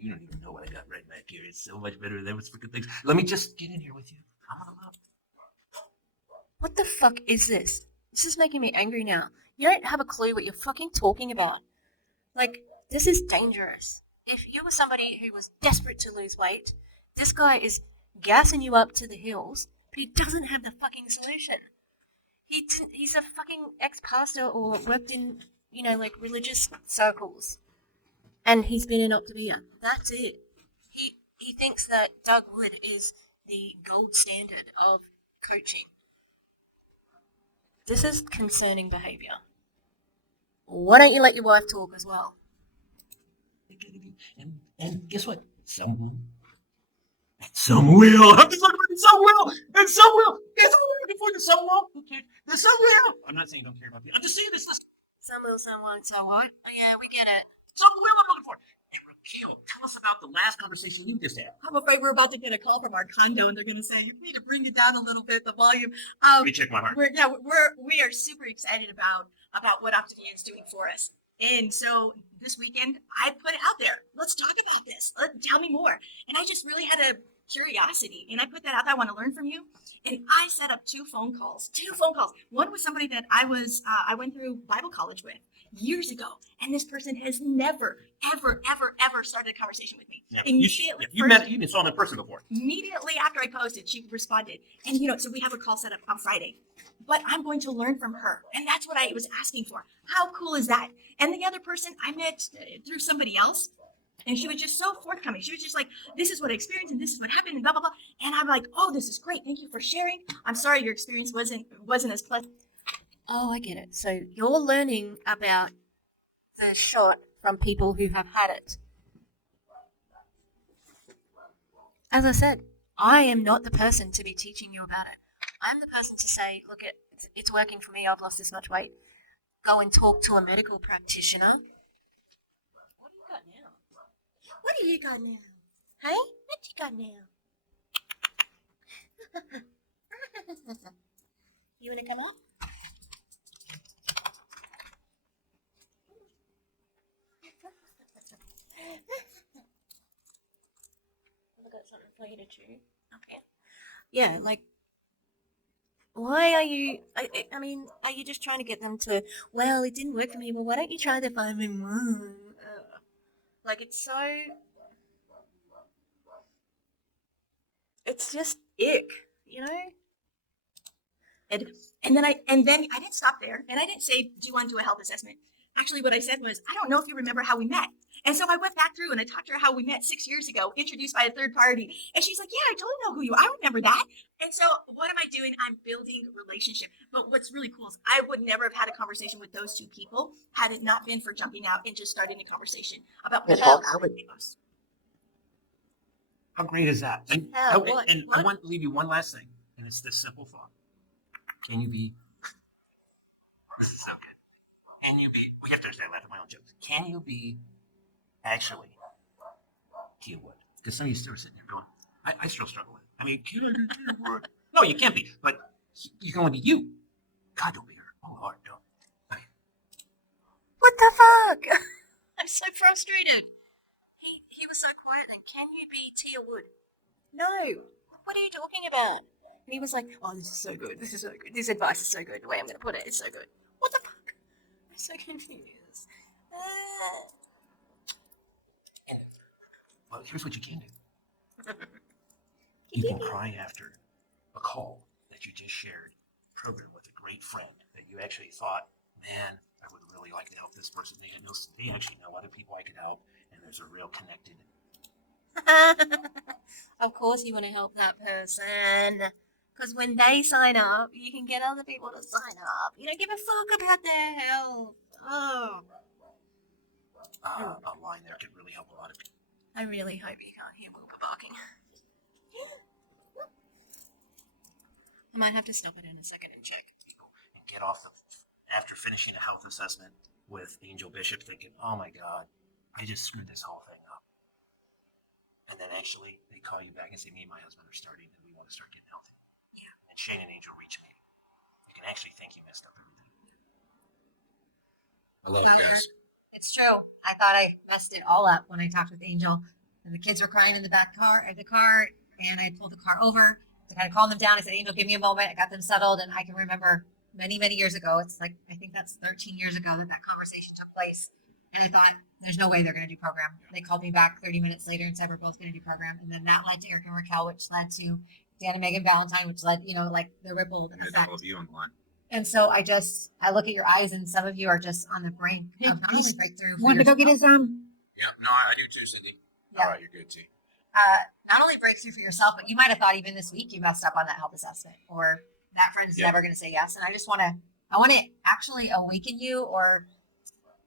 You don't even know what I got right back here. It's so much better than those freaking things. Let me just get in here with you. I'm gonna love. What the fuck is this? This is making me angry now. You don't have a clue what you're fucking talking about. Like, this is dangerous. If you were somebody who was desperate to lose weight, this guy is gassing you up to the hills, but he doesn't have the fucking solution. He's a fucking ex-pastor or worked in, like religious circles. And he's been in Optavia. That's it. He thinks that Doug Wood is the gold standard of coaching. This is concerning behavior. Why don't you let your wife talk as well? And guess what? Some will. Some will. I'm just looking for some will. And some will. Guess what we're looking for? The some will. Okay. The some will. I'm not saying you don't care about me. I'm just saying this. Some will, some won't, so what? Oh yeah, we get it. Some will I'm looking for. Hey, Raquel, tell us about the last conversation you just had. I'm afraid we're about to get a call from our condo, and they're going to say, "You need to bring it down a little bit, the volume." Let me check my heart. We are super excited about what Optavia is doing for us. And so this weekend, I put it out there. Let's talk about this. Tell me more. And I just really had a curiosity, and I put that out there. I want to learn from you. And I set up two phone calls. One was somebody that I went through Bible college with years ago, and this person has never, ever started a conversation with me. Yeah, you saw him in person before. Immediately after I posted, she responded. And, so we have a call set up on Friday. But I'm going to learn from her. And that's what I was asking for. How cool is that? And the other person I met through somebody else. And she was just so forthcoming. She was just like, this is what I experienced, and this is what happened, and blah, blah, blah. And I'm like, oh, this is great. Thank you for sharing. I'm sorry your experience wasn't as pleasant. Oh, I get it. So you're learning about the shot from people who have had it. As I said, I am not the person to be teaching you about it. I'm the person to say, look, it's working for me. I've lost this much weight. Go and talk to a medical practitioner. What do you got now? Hey? What you got now? You wanna come up? I've got something for you to chew. Okay. Yeah, like, why are you, I mean, are you just trying to get them to, well, it didn't work for me, well, why don't you try the 5 in 1? Like, it's just ick, And then I didn't stop there. And I didn't say, do you want to do a health assessment? actually what I said was, I don't know if you remember how we met. And so I went back through and I talked to her how we met 6 years ago, introduced by a third party. And she's like, yeah, I totally know who you are. I remember that. And so what am I doing? I'm building relationship. But what's really cool is I would never have had a conversation with those two people had it not been for jumping out and just starting a conversation about what Well, I would be most. How great is that? And, Yeah, I, what- and what? I want to leave you one last thing, and it's this simple thought. Can you be, this is so good. Can you be, we have to understand, I laugh at my own jokes. Can you be actually Tia Wood? Because some of you still are sitting there going, I still struggle with it. I mean, can I be Tia Wood? No, you can't be, but you can only be you. God, don't be her. Oh, Lord, don't. What the fuck? I'm so frustrated. He was so quiet then. Can you be Tia Wood? No. What are you talking about? And he was like, oh, this is so good. This is so good. This advice is so good. The way I'm going to put it is so good. What the fuck? I'm so confused. And, well, here's what you can do. You can cry after a call that you just shared, program with a great friend that you actually thought, man, I would really like to help this person. They actually know other people I could help, and there's a real connected. Of course you want to help that person. Because when they sign up, you can get other people to sign up. You don't give a fuck about their health. Oh. A line there could really help a lot of people. I really hope you can't hear Wilbur barking. I might have to stop it in a second and check. People and get off after finishing a health assessment with Angel Bishop thinking, oh my God, I just screwed this whole thing up. And then actually they call you back and say, me and my husband are starting and we want to start getting healthy. Yeah. And Shane and Angel reach me. You can actually think you messed up everything. I love this. It's true. I thought I messed it all up when I talked with Angel, and the kids were crying in the car, and I pulled the car over. I kind of calmed them down. I said, Angel, give me a moment. I got them settled, and I can remember many, many years ago. It's like, I think that's 13 years ago that conversation took place. And I thought, there's no way they're going to do program. They called me back 30 minutes later and said we're both going to do program. And then that led to Eric and Raquel, which led to Dan and Megan Valentine, which led, like the ripple effect. All of you on the line. And so I look at your eyes, and some of you are just on the brink of not only breakthrough. Want to go get his Yeah, no, I do too, Cindy. Yeah. All right, you're good, T. not only breakthrough for yourself, but you might have thought even this week you messed up on that health assessment, or that friend's Yeah. never going to say yes. And I just want to actually awaken you, or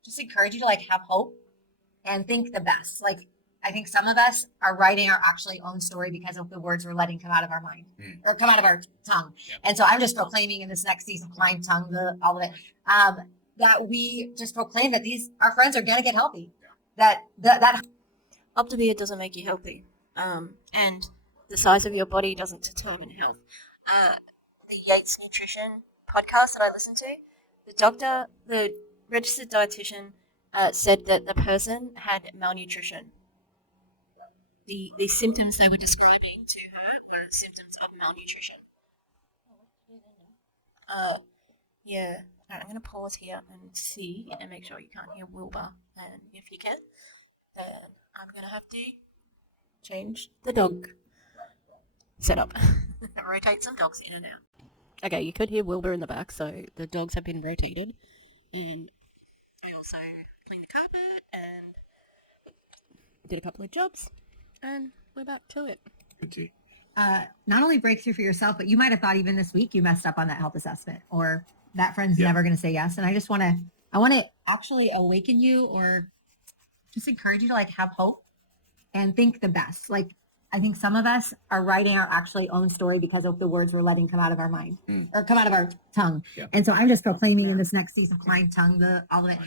just encourage you to have hope and think the best. I think some of us are writing our actually own story because of the words we're letting come out of our mind or come out of our tongue. Yeah. And so I'm just proclaiming in this next season, mind, tongue, all of it, that we just proclaim that our friends are going to get healthy. Yeah. That Optavia doesn't make you healthy. And the size of your body doesn't determine health. The Yates Nutrition podcast that I listened to, the registered dietitian, said that the person had malnutrition. The symptoms they were describing to her were symptoms of malnutrition. Yeah. Alright, I'm going to pause here and see and make sure you can't hear Wilbur. And if you can, then I'm going to have to change the dog setup. Rotate some dogs in and out. Okay, you could hear Wilbur in the back, so the dogs have been rotated. And I also cleaned the carpet and did a couple of jobs. And we're back to it. Good, T. not only breakthrough for yourself, but you might have thought even this week you messed up on that health assessment, or that friend's never going to say yes. And I just want to actually awaken you, or just encourage you to have hope and think the best. I think some of us are writing our actually own story because of the words we're letting come out of our mind or come out of our tongue. Yeah. And so I'm just proclaiming in this next season, mind, tongue, all of it,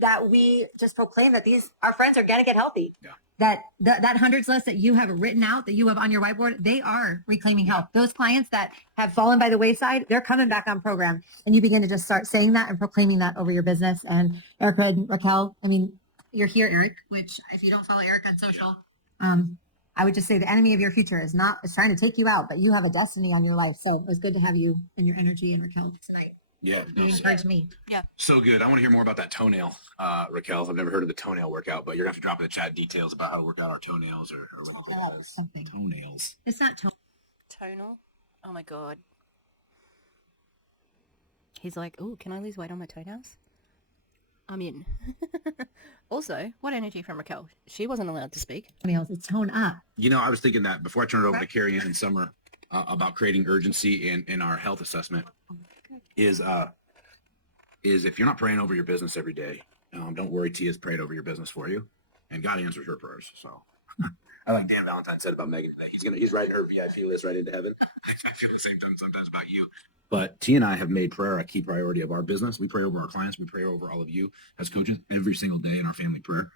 that we just proclaim that our friends are going to get healthy. Yeah. That hundreds list that you have written out, that you have on your whiteboard, they are reclaiming health. Those clients that have fallen by the wayside, they're coming back on program. And you begin to just start saying that and proclaiming that over your business. And Erica and Raquel, you're here, Eric, which if you don't follow Eric on social, I would just say the enemy of your future is trying to take you out, but you have a destiny on your life. So it was good to have you and your energy and Raquel tonight. Yeah. You encouraged me. So good. I want to hear more about that toenail, Raquel. I've never heard of the toenail workout, but you're going to have to drop in the chat details about how to work out our toenails or whatever it is. Something. Toenails. It's not Tonal? Oh my god. He's like, ooh, can I lose weight on my toenails? I'm in. Also, what energy from Raquel? She wasn't allowed to speak. Somebody else, it's tone up. You know, I was thinking that before I turn it over to Carrie Ann and Summer about creating urgency in our health assessment is if you're not praying over your business every day, don't worry, Tia's prayed over your business for you, and God answers her prayers. So I like Dan Valentine said about Megan today. He's writing her VIP list right into heaven. I feel the same time sometimes about you. But Tia and I have made prayer a key priority of our business. We pray over our clients. We pray over all of you as coaches every single day in our family prayer.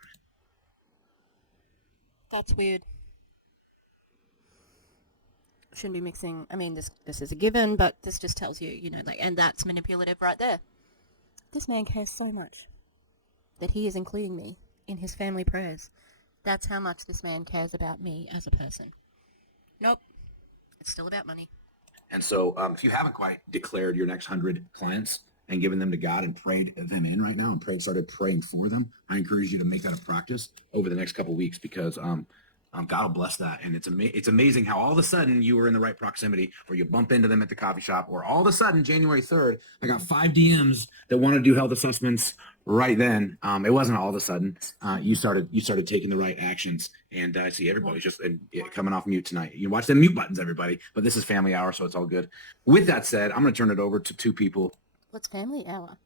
That's weird. Shouldn't be mixing. I mean, this is a given, but this just tells you, you know, like, and that's manipulative right there. This man cares so much that he is including me in his family prayers. That's how much this man cares about me as a person. Nope. It's still about money. And so if you haven't quite declared your next 100 clients and given them to God and prayed them in right now and started praying for them, I encourage you to make that a practice over the next couple of weeks because God will bless that. And it's amazing how all of a sudden you were in the right proximity or you bump into them at the coffee shop or all of a sudden January 3rd, I got 5 DMs that want to do health assessments right then. It wasn't all of a sudden. You started taking the right actions. And I see everybody's just coming off mute tonight. You watch the mute buttons, everybody. But this is family hour, so it's all good. With that said, I'm going to turn it over to 2 people. What's family hour?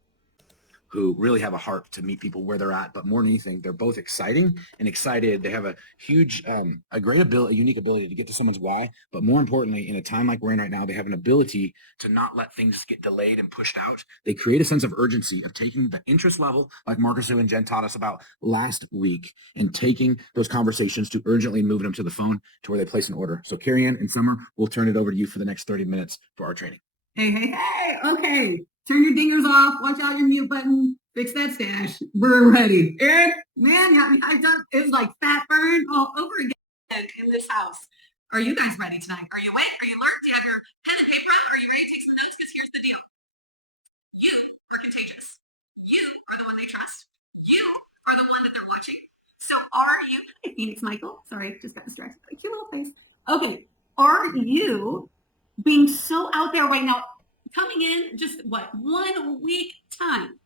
Who really have a heart to meet people where they're at, but more than anything, they're both exciting and excited. They have a huge, a unique ability to get to someone's why, but more importantly, in a time like we're in right now, they have an ability to not let things get delayed and pushed out. They create a sense of urgency of taking the interest level, like Marcus and Jen taught us about last week, and taking those conversations to urgently move them to the phone to where they place an order. So Carrie Ann and Summer, we'll turn it over to you for the next 30 minutes for our training. Hey, okay. Turn your dingers off. Watch out your mute button. Fix that stash. We're ready. Eric, man, you got me hyped up. It's like fat burn all over again in this house. Are you guys ready tonight? Are you awake? Are you alert? Do you have your pen and paper out? Are you ready to take some notes? Because here's the deal. You are contagious. You are the one they trust. You are the one that they're watching. So are you, hey, Phoenix Michael, sorry, just got distracted by your cute little face. Okay, are you being so out there right now, coming in just 1 week time,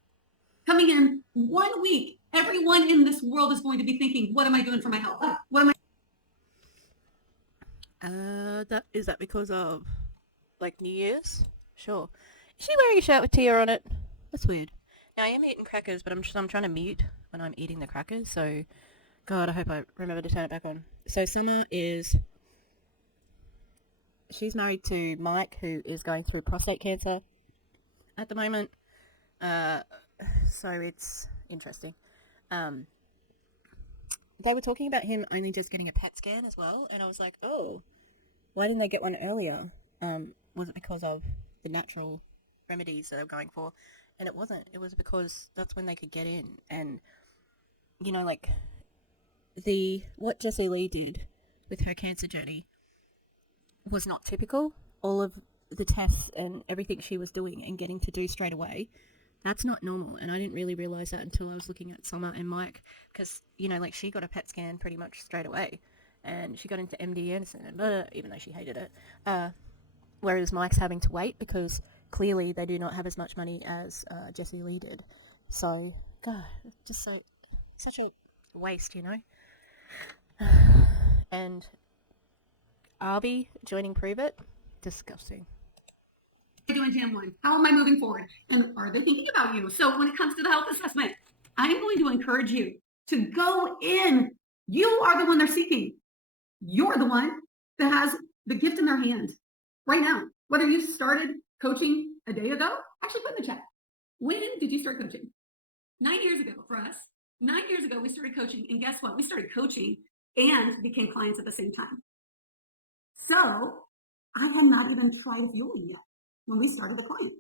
coming in 1 week, everyone in this world is going to be thinking, what am I doing for my health? What am I? Is that because of, like, New Year's? Sure. Is she wearing a shirt with Tia on it? That's weird. Now, I am eating crackers, but I'm trying to mute when I'm eating the crackers, so, God, I hope I remember to turn it back on. So, Summer she's married to Mike, who is going through prostate cancer at the moment. So it's interesting. They were talking about him only just getting a PET scan as well, and I was like, oh, why didn't they get one earlier? Was it because of the natural remedies that they were going for? And it wasn't. It was because that's when they could get in. And, you know, like, what Jessie Lee did with her cancer journey was not typical. All of the tests and everything she was doing and getting to do straight away, that's not normal. And I didn't really realize that until I was looking at Summer and Mike, because, you know, like, she got a PET scan pretty much straight away, and she got into MD Anderson, even though she hated it. Whereas Mike's having to wait because clearly they do not have as much money as Jessie Lee did. So, God, just such a waste, you know. And Arby joining Prove It, disgusting. Doing Jam 1? How am I moving forward? And are they thinking about you? So when it comes to the health assessment, I'm going to encourage you to go in. You are the one they're seeking. You're the one that has the gift in their hand right now. Whether you started coaching a day ago, actually put in the chat. When did you start coaching? 9 years ago for us. 9 years ago, we started coaching. And guess what? We started coaching and became clients at the same time. So I had not even tried fueling yet when we started the client.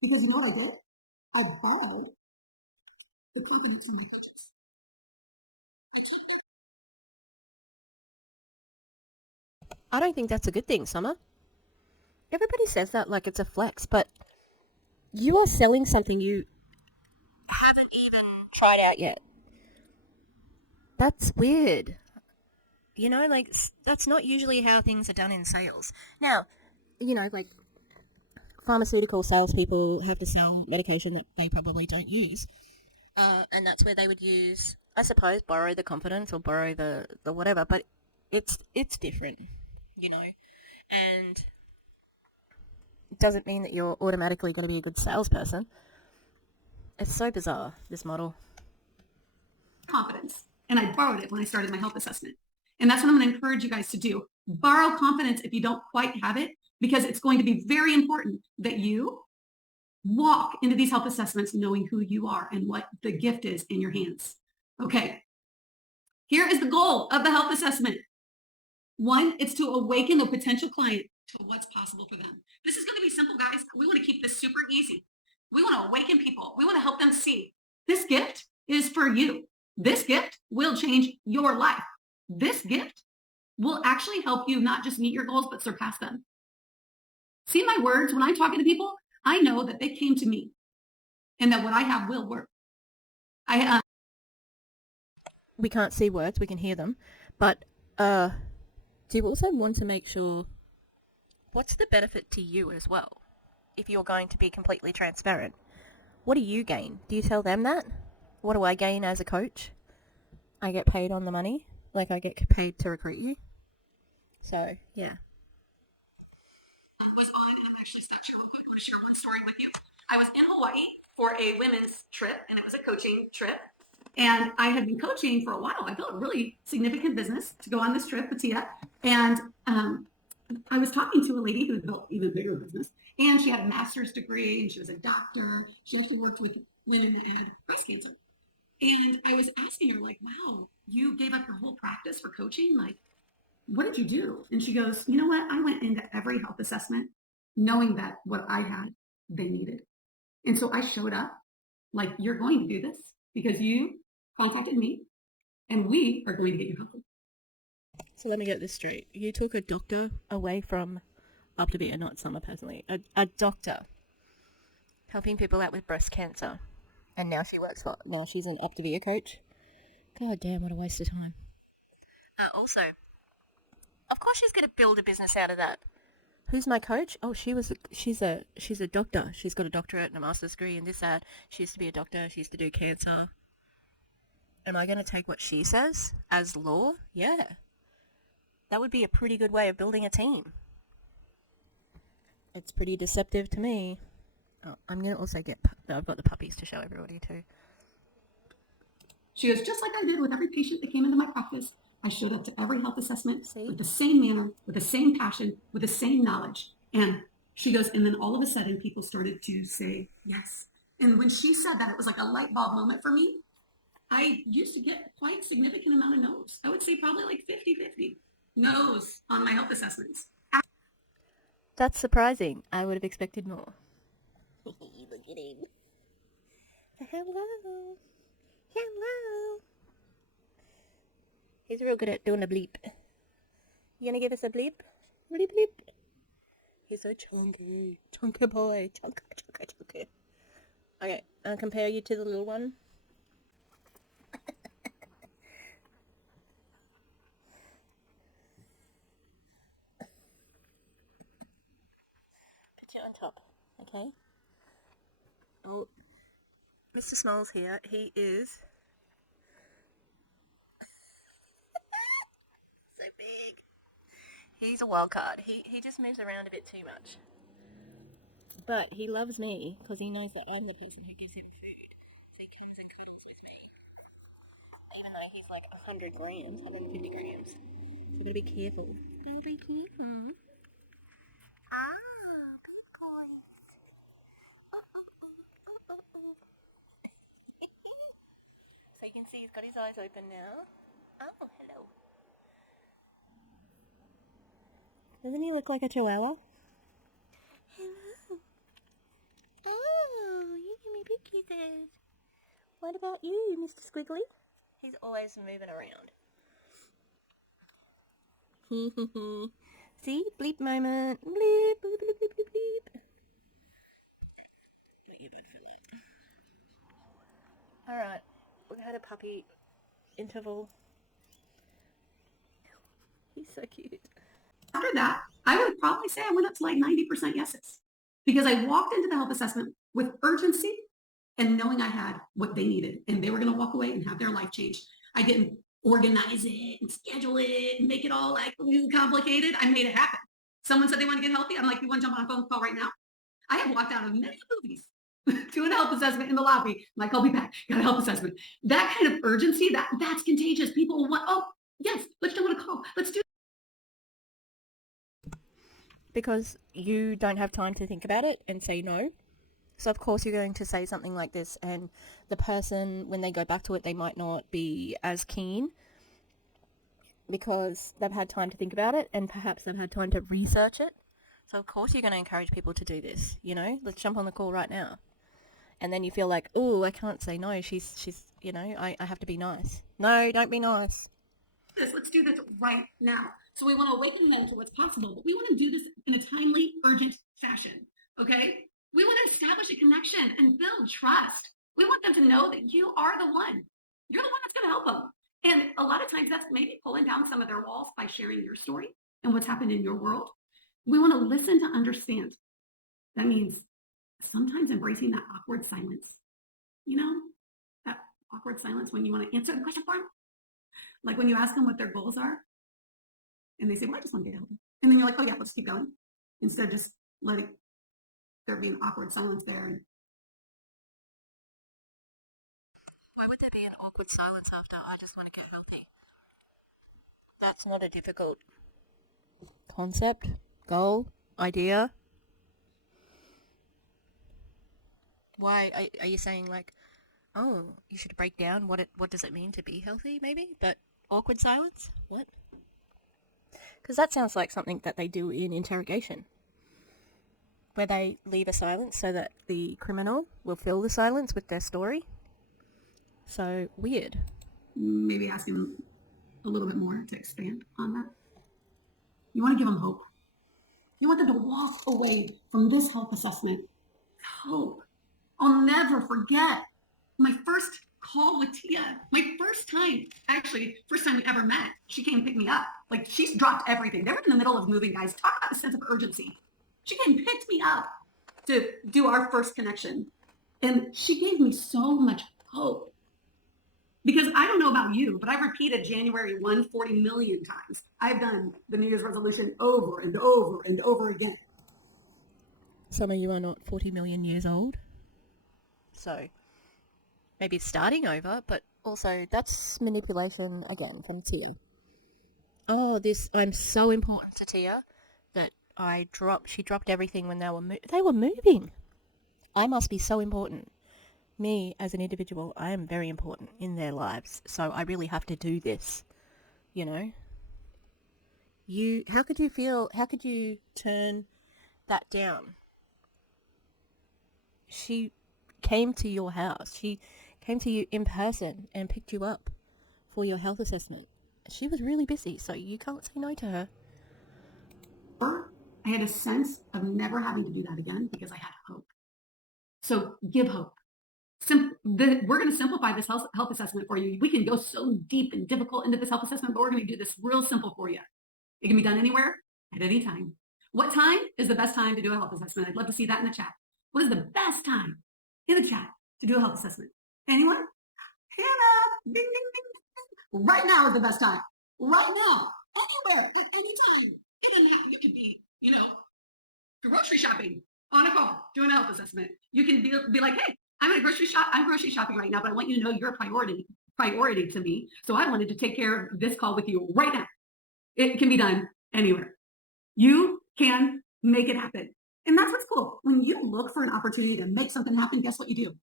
Because you know what I did? I borrowed the coconuts in my coaches. I don't think that's a good thing, Summer. Everybody says that like it's a flex, but you are selling something you haven't even tried out yet. That's weird. You know, like, that's not usually how things are done in sales. Now, you know, like, pharmaceutical salespeople have to sell medication that they probably don't use. And that's where they would use, I suppose, borrow the confidence or borrow the whatever, but it's different, you know, and it doesn't mean that you're automatically going to be a good salesperson. It's so bizarre, this model. Confidence. And I borrowed it when I started my health assessment. And that's what I'm going to encourage you guys to do. Borrow confidence if you don't quite have it, because it's going to be very important that you walk into these health assessments knowing who you are and what the gift is in your hands. Okay. Here is the goal of the health assessment. One, it's to awaken the potential client to what's possible for them. This is going to be simple, guys. We want to keep this super easy. We want to awaken people. We want to help them see this gift is for you. This gift will change your life. This gift will actually help you not just meet your goals, but surpass them. See my words when I'm talking to people, I know that they came to me and that what I have will work. We can't see words, we can hear them, but do you also want to make sure what's the benefit to you as well? If you're going to be completely transparent, what do you gain? Do you tell them that? What do I gain as a coach? I get paid on the money, like I get paid to recruit you. So, yeah. Was on, and I'm actually stuck. I want to share one story with you. I was in Hawaii for a women's trip, and it was a coaching trip. And I had been coaching for a while. I built a really significant business to go on this trip with Tia. And I was talking to a lady who had built even bigger business, and she had a master's degree, and she was a doctor. She actually worked with women that had breast cancer. And I was asking her, like, wow, you gave up your whole practice for coaching? Like, what did you do? And she goes, you know what? I went into every health assessment knowing that what I had, they needed. And so I showed up like, you're going to do this because you contacted me and we are going to get you help. So let me get this straight. You took a doctor away from Optavia, not Summer personally, a doctor helping people out with breast cancer. And now she's an Optavia coach. God damn, what a waste of time. Also, of course she's going to build a business out of that. Who's my coach? Oh, she's a doctor. She's got a doctorate and a master's degree in this, that. She used to be a doctor. She used to do cancer. Am I going to take what she says as law? Yeah. That would be a pretty good way of building a team. It's pretty deceptive to me. Oh, I'm going to also I've got the puppies to show everybody too. She goes, just like I did with every patient that came into my practice, I showed up to every health assessment with the same manner, with the same passion, with the same knowledge. And she goes, and then all of a sudden people started to say yes. And when she said that, it was like a light bulb moment for me. I used to get quite a significant amount of no's. I would say probably like 50-50 no's on my health assessments. That's surprising. I would have expected more. Look at him. Hello. Hello. He's real good at doing a bleep. You gonna give us a bleep? Bleep bleep. He's so chunky. Chunky boy. Chunky. Okay, I'll compare you to the little one. Put you on top, okay? Oh, Mr. Smalls here. He is so big. He's a wild card. He just moves around a bit too much. But he loves me because he knows that I'm the person who gives him food. So he comes and cuddles with me. Even though he's like 100 grams, 150 grams. So we've got to be careful. Gotta be careful. Ah, good boys. So you can see he's got his eyes open now. Oh, hello. Doesn't he look like a chihuahua? Hello. Oh, you give me big kisses. What about you, Mr. Squiggly? He's always moving around. See? Bleep moment. Bleep, bleep, bleep, bleep, bleep, bleep. Got your bud for that. Alright. We've had a puppy interval. He's so cute. After that, I would probably say I went up to like 90% yeses because I walked into the health assessment with urgency and knowing I had what they needed and they were going to walk away and have their life change. I didn't organize it and schedule it and make it all like complicated. I made it happen. Someone said they want to get healthy. I'm like, you want to jump on a phone call right now? I have walked out of many movies doing a health assessment in the lobby. I'm like, I'll be back. Got a health assessment. That kind of urgency, that's contagious. People want, oh, yes, let's jump on a call. Let's do. Because you don't have time to think about it and say no. So of course you're going to say something like this, and the person, when they go back to it, they might not be as keen because they've had time to think about it, and perhaps they've had time to research it. So of course you're going to encourage people to do this, you know, let's jump on the call right now. And then you feel like, oh, I can't say no, she's you know, I have to be nice. No, don't be nice. Let's do this right now. So we want to awaken them to what's possible, but we want to do this in a timely, urgent fashion, okay? We want to establish a connection and build trust. We want them to know that you are the one. You're the one that's going to help them. And a lot of times that's maybe pulling down some of their walls by sharing your story and what's happened in your world. We want to listen to understand. That means sometimes embracing that awkward silence. You know, that awkward silence when you want to answer the question for them. Like when you ask them what their goals are and they say, well, I just want to get healthy. And then you're like, oh yeah, let's keep going. Instead of just letting there be an awkward silence there. And why would there be an awkward silence after I just want to get healthy? That's not a difficult concept, goal, idea. Why are you saying like, oh, you should break down what does it mean to be healthy, maybe? But awkward silence? What? Because that sounds like something that they do in interrogation, where they leave a silence so that the criminal will fill the silence with their story. So weird. Maybe asking them a little bit more to expand on that. You want to give them hope. You want them to walk away from this health assessment. Hope. I'll never forget my first call with Tia. My first time we ever met. She came and picked me up. Like, she's dropped everything. They were in the middle of moving, guys. Talk about a sense of urgency. She came and picked me up to do our first connection. And she gave me so much hope. Because I don't know about you, but I've repeated January 1 40 million times. I've done the New Year's resolution over and over and over again. Some of you are not 40 million years old. So maybe it's starting over, but also that's manipulation again from Tia. Oh, I'm so important to Tia that she dropped everything when they were moving. I must be so important. Me as an individual, I am very important in their lives, so I really have to do this, you know? How could you turn that down? She came to your house. She came to you in person and picked you up for your health assessment. She was really busy, so you can't say no to her. I had a sense of never having to do that again because I had hope. So give hope. We're going to simplify this health assessment for you. We can go so deep and difficult into this health assessment, but we're going to do this real simple for you. It can be done anywhere, at any time. What time is the best time to do a health assessment? I'd love to see that in the chat. What is the best time in the chat to do a health assessment? Anyone? Hannah! Ding, ding, ding, ding. Right now is the best time. Right now. Anywhere, at any time. It doesn't have, you could be, grocery shopping on a call, doing a health assessment. You can be like, hey, I'm grocery shopping right now, but I want you to know you're a priority to me. So I wanted to take care of this call with you right now. It can be done anywhere. You can make it happen. And that's what's cool. When you look for an opportunity to make something happen, guess what you do?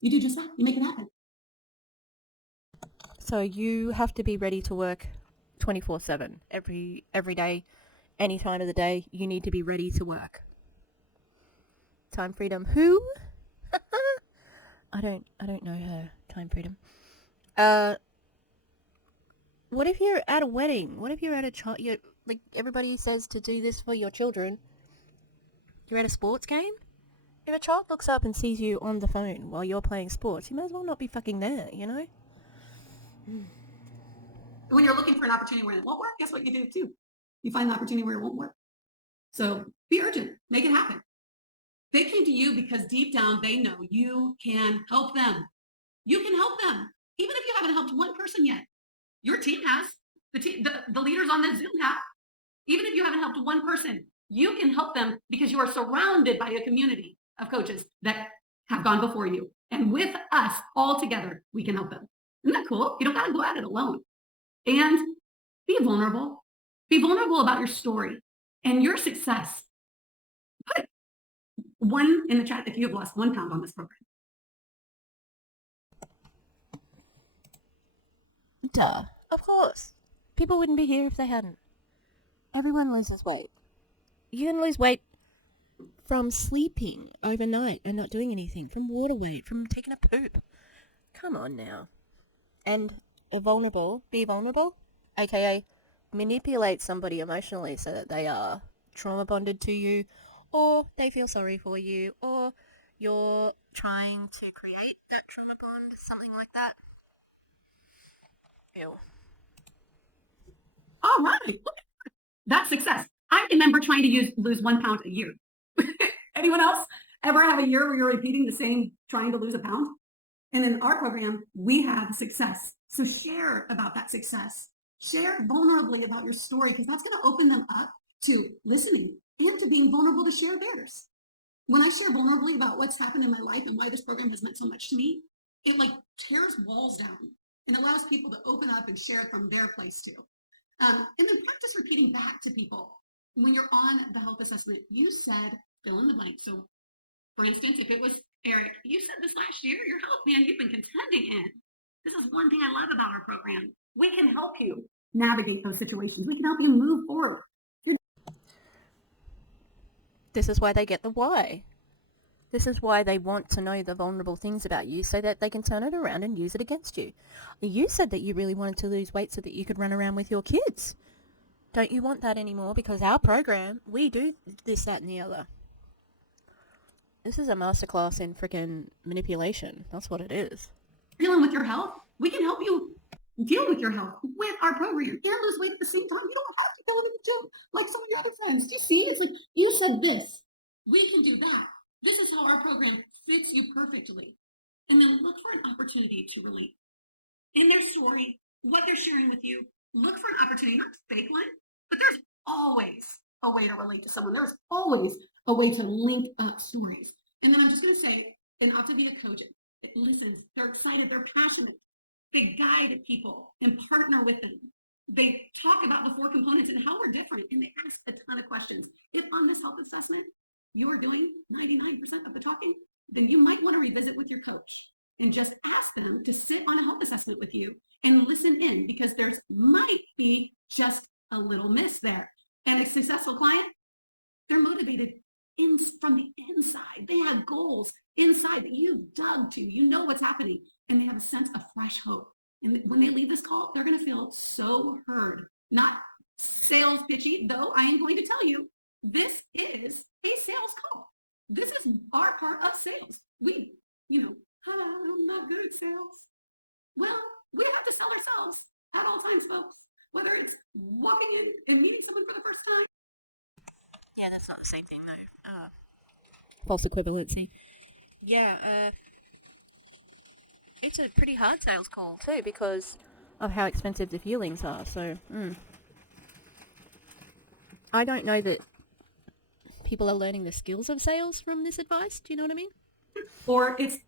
You do just that. You make it happen. So you have to be ready to work 24/7 every day, any time of the day. You need to be ready to work. Time Freedom. Who? I don't know her. Time Freedom. What if you're at a wedding? What if you're at a like everybody says to do this for your children? You're at a sports game? If a child looks up and sees you on the phone while you're playing sports, you might as well not be fucking there, you know? When you're looking for an opportunity where it won't work, guess what you do too? You find the opportunity where it won't work. So be urgent. Make it happen. They came to you because deep down they know you can help them. You can help them. Even if you haven't helped one person yet. Your team has. The leaders on the Zoom have. Even if you haven't helped one person, you can help them because you are surrounded by a community of coaches that have gone before you. And with us all together, we can help them. Isn't that cool? You don't got to go at it alone. And be vulnerable. Be vulnerable about your story and your success. Put one in the chat if you have lost 1 pound on this program. Duh. Of course. People wouldn't be here if they hadn't. Everyone loses weight. You can lose weight from sleeping overnight and not doing anything, from water weight, from taking a poop. Come on now. And be vulnerable, aka manipulate somebody emotionally so that they are trauma bonded to you, or they feel sorry for you, or you're trying to create that trauma bond, something like that. Ew. All right. That's success. I remember trying to lose 1 pound a year. Anyone else ever have a year where you're repeating the same, trying to lose a pound? And in our program, we have success. So share about that success. Share vulnerably about your story, because that's going to open them up to listening and to being vulnerable to share theirs. When I share vulnerably about what's happened in my life and why this program has meant so much to me, it like tears walls down and allows people to open up and share from their place too. And then practice repeating back to people. When you're on the health assessment, you said, fill in the blank. So for instance, if it was Eric, you said this last year, your health, man, you've been contending in. This is one thing I love about our program. We can help you navigate those situations. We can help you move forward. This is why they get the why. This is why they want to know the vulnerable things about you so that they can turn it around and use it against you. You said that you really wanted to lose weight so that you could run around with your kids. Don't you want that anymore? Because our program, we do this, that, and the other. This is a masterclass in freaking manipulation. That's what it is. Dealing with your health, we can help you deal with your health with our program and lose weight at the same time. You don't have to go to the gym like some of your other friends. Do you see? It's like, you said this. We can do that. This is how our program fits you perfectly. And then look for an opportunity to relate. In their story, what they're sharing with you, look for an opportunity, not to fake one, but there's always a way to relate to someone. There's always a way to link up stories. And then I'm just going to say, an Optavia coach, it listens, they're excited, they're passionate. They guide people and partner with them. They talk about the 4 components and how we're different, and they ask a ton of questions. If on this health assessment, you are doing 99% of the talking, then you might want to revisit with your coach and just ask them to sit on a health assessment with you and listen in, because there's might be just a little miss there. And a successful client, they're motivated from the inside. They have goals inside that you dug to. You know what's happening, and they have a sense of fresh hope. And when they leave this call, they're going to feel so heard. Not sales pitchy, though I am going to tell you, this is a sales call. This is our part of sales. I'm not good at sales. Well, we have to sell ourselves at all times, folks. Whether it's walking in and meeting someone for the first time. Yeah, that's not the same thing, though. False equivalency. Yeah, it's a pretty hard sales call, too, because of how expensive the feelings are, so, I don't know that people are learning the skills of sales from this advice. Do you know what I mean? Or it's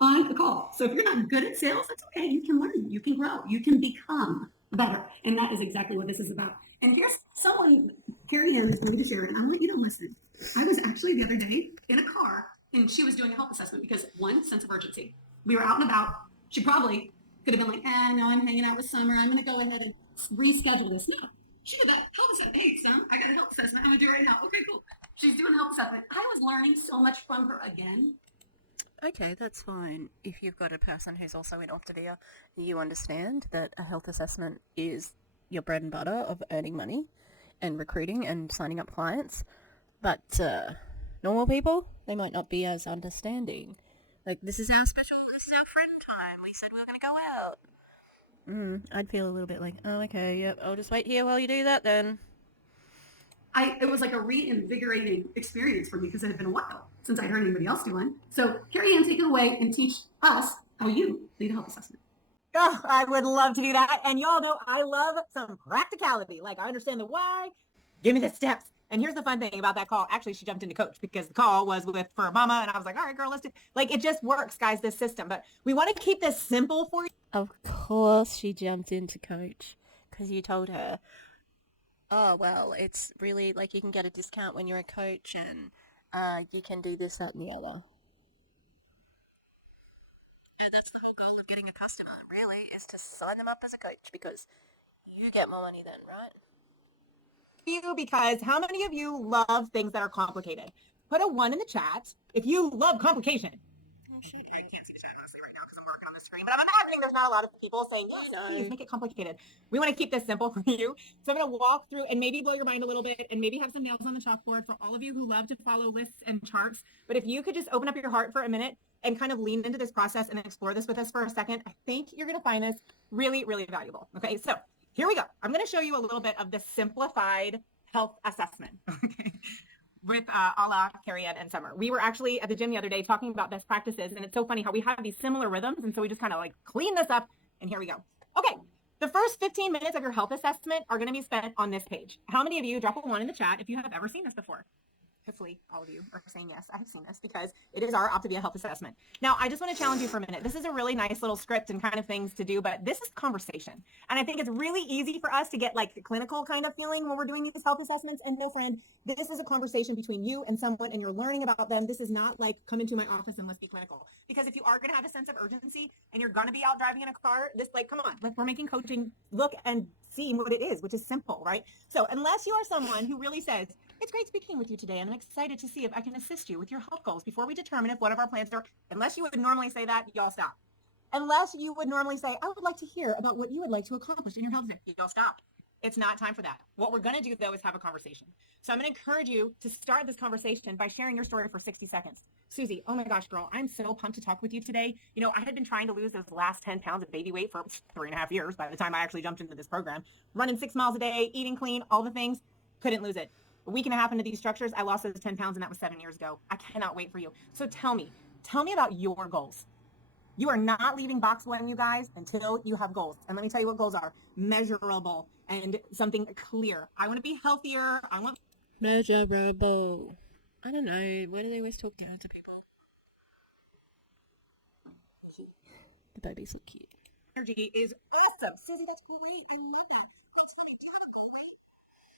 on the call. So if you're not good at sales, that's okay. You can learn. You can grow. You can become better. And that is exactly what this is about. And here's someone, Carrie Ann is going to share it. And I want you to listen. I was actually the other day in a car, and she was doing a health assessment because, one, sense of urgency. We were out and about. She probably could have been like, no, I'm hanging out with Summer. I'm going to go ahead and reschedule this. No. She did that health assessment. Hey, Sam, I got a health assessment. I'm going to do it right now. Okay, cool. She's doing a health assessment. I was learning so much from her again. Okay, that's fine. If you've got a person who's also in Optavia, you understand that a health assessment is your bread and butter of earning money and recruiting and signing up clients. But normal people, they might not be as understanding. Like, this is our friend time. We said we were going to go out. I'd feel a little bit like, oh, okay, yep, I'll just wait here while you do that then. it was like a reinvigorating experience for me because it had been a while since I'd heard anybody else do one. So Carrie Ann, take it away and teach us how you lead a health assessment. Oh, I would love to do that. And y'all know I love some practicality. Like, I understand the why. Give me the steps. And here's the fun thing about that call. Actually, she jumped into coach because the call was for mama. And I was like, all right, girl, let's do like, it just works, guys, this system. But we want to keep this simple for you. Of course she jumped into coach because you told her, oh, well, it's really like you can get a discount when you're a coach and you can do this, that, and the other. And that's the whole goal of getting a customer, really, is to sign them up as a coach because you get more money then, right? You, because how many of you love things that are complicated? Put a 1 in the chat if you love complication. Oh, shit. I can't see the chat honestly right now because I'm working on the screen, but I'm imagining there's not a lot of people saying, yes, please make it complicated. We want to keep this simple for you. So I'm going to walk through and maybe blow your mind a little bit and maybe have some nails on the chalkboard for all of you who love to follow lists and charts. But if you could just open up your heart for a minute and kind of lean into this process and explore this with us for a second, I think you're going to find this really, really valuable. Okay, so here we go. I'm going to show you a little bit of the simplified health assessment. Okay. With a la Carrie Ann and Summer. We were actually at the gym the other day talking about best practices, and it's so funny how we have these similar rhythms, and so we just kind of like clean this up, and here we go. Okay, the first 15 minutes of your health assessment are going to be spent on this page. How many of you, drop a 1 in the chat if you have ever seen this before? Hopefully all of you are saying yes, I have seen this because it is our Optavia health assessment. Now, I just want to challenge you for a minute. This is a really nice little script and kind of things to do, but this is conversation. And I think it's really easy for us to get like the clinical kind of feeling when we're doing these health assessments. And no, friend, this is a conversation between you and someone and you're learning about them. This is not like come into my office and let's be clinical. Because if you are going to have a sense of urgency and you're going to be out driving in a car, this like, come on, we're making coaching look and see what it is, which is simple, right? So unless you are someone who really says, it's great speaking with you today, and I'm excited to see if I can assist you with your health goals before we determine if one of our plans are, unless you would normally say that, y'all stop. Unless you would normally say, I would like to hear about what you would like to accomplish in your health, y'all stop. It's not time for that. What we're going to do, though, is have a conversation. So I'm going to encourage you to start this conversation by sharing your story for 60 seconds. Susie, oh my gosh, girl, I'm so pumped to talk with you today. You know, I had been trying to lose those last 10 pounds of baby weight for 3.5 years by the time I actually jumped into this program. Running 6 miles a day, eating clean, all the things, couldn't lose it. A week and a half into these structures, I lost those 10 pounds, and that was 7 years ago. I cannot wait for you. So tell me about your goals. You are not leaving box one, you guys, until you have goals. And let me tell you what goals are. Measurable and something clear. I want to be healthier. I want Measurable. I don't know. Why do they always talk down to people? The babies look cute. energy is awesome. Susie, that's great. I love that. That's funny. Do you have a goal weight?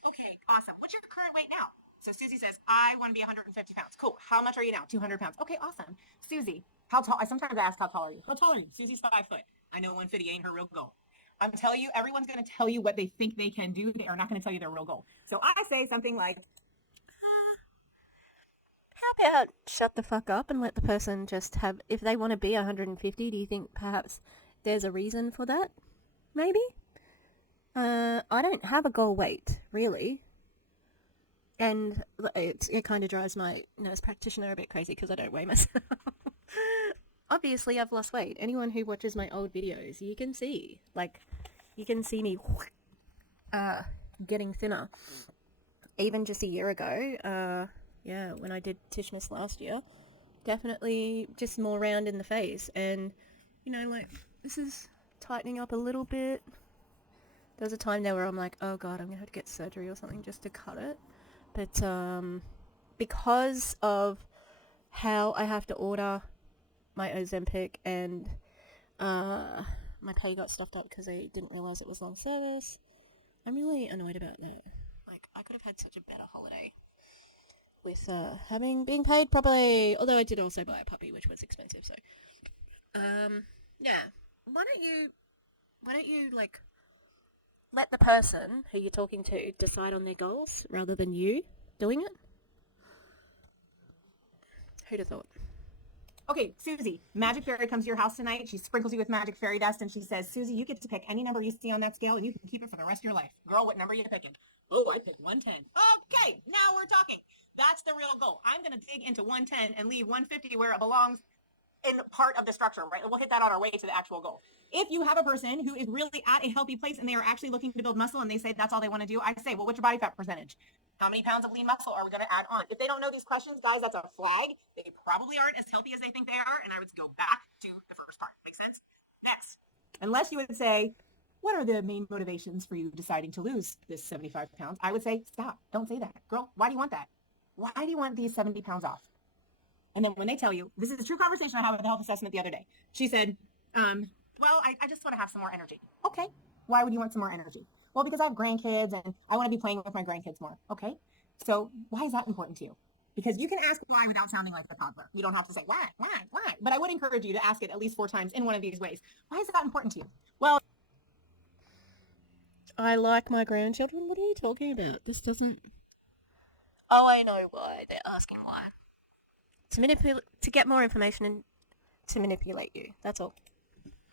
Okay, awesome. What's your current weight now? So Susie says, I want to be 150 pounds. Cool. How much are you now? 200 pounds. Okay, awesome. Susie, how tall? I sometimes ask, how tall are you? How tall are you? Susie's 5 foot. I know 150 ain't her real goal. I'm telling you, everyone's going to tell you what they think they can do. They are not going to tell you their real goal. So I say something like, how about shut the fuck up and let the person just have, if they want to be 150, do you think perhaps there's a reason for that? Maybe? I don't have a goal weight, really. And it kind of drives my nurse practitioner a bit crazy because I don't weigh myself. Obviously, I've lost weight. Anyone who watches my old videos, you can see. Like, you can see me getting thinner. Even just a year ago, yeah, when I did Tishmas last year, definitely just more round in the face. And, you know, like, this is tightening up a little bit. There was a time there where I'm like, oh God, I'm going to have to get surgery or something just to cut it. But because of how I have to order my Ozempic and my pay got stuffed up because I didn't realize it was long service, I'm really annoyed about that. Like, I could have had such a better holiday with being paid properly. Although I did also buy a puppy, which was expensive. So, yeah. Why don't you like let the person who you're talking to decide on their goals rather than you doing it? Who'd have thought? okay, Susie, Magic Fairy comes to your house tonight. She sprinkles you with magic fairy dust, and she says, Susie, you get to pick any number you see on that scale, and you can keep it for the rest of your life. Girl, what number are you picking? Oh, I picked 110. Okay, now we're talking. That's the real goal. I'm going to dig into 110 and leave 150 where it belongs. in part of the structure, right? We'll hit that on our way to the actual goal. If you have a person who is really at a healthy place and they are actually looking to build muscle and they say that's all they want to do, I say, well, what's your body fat percentage? How many pounds of lean muscle are we going to add on? If they don't know these questions, guys, that's a flag. They probably aren't as healthy as they think they are. And I would go back to the first part. Make sense? Next. Unless you would say, what are the main motivations for you deciding to lose this 75 pounds? I would say, stop. Don't say that. Girl, why do you want that? Why do you want these 70 pounds off? And then when they tell you, this is a true conversation I had with the health assessment the other day. She said, well, I just want to have some more energy. Okay. Why would you want some more energy? Well, because I have grandkids and I want to be playing with my grandkids more. Okay. So why is that important to you? Because you can ask why without sounding like a toddler. You don't have to say why. But I would encourage you to ask it at least 4 times in one of these ways. Why is that important to you? Well, I like my grandchildren. What are you talking about? This doesn't... Oh, I know why. They're asking why. To get more information and to manipulate you. That's all.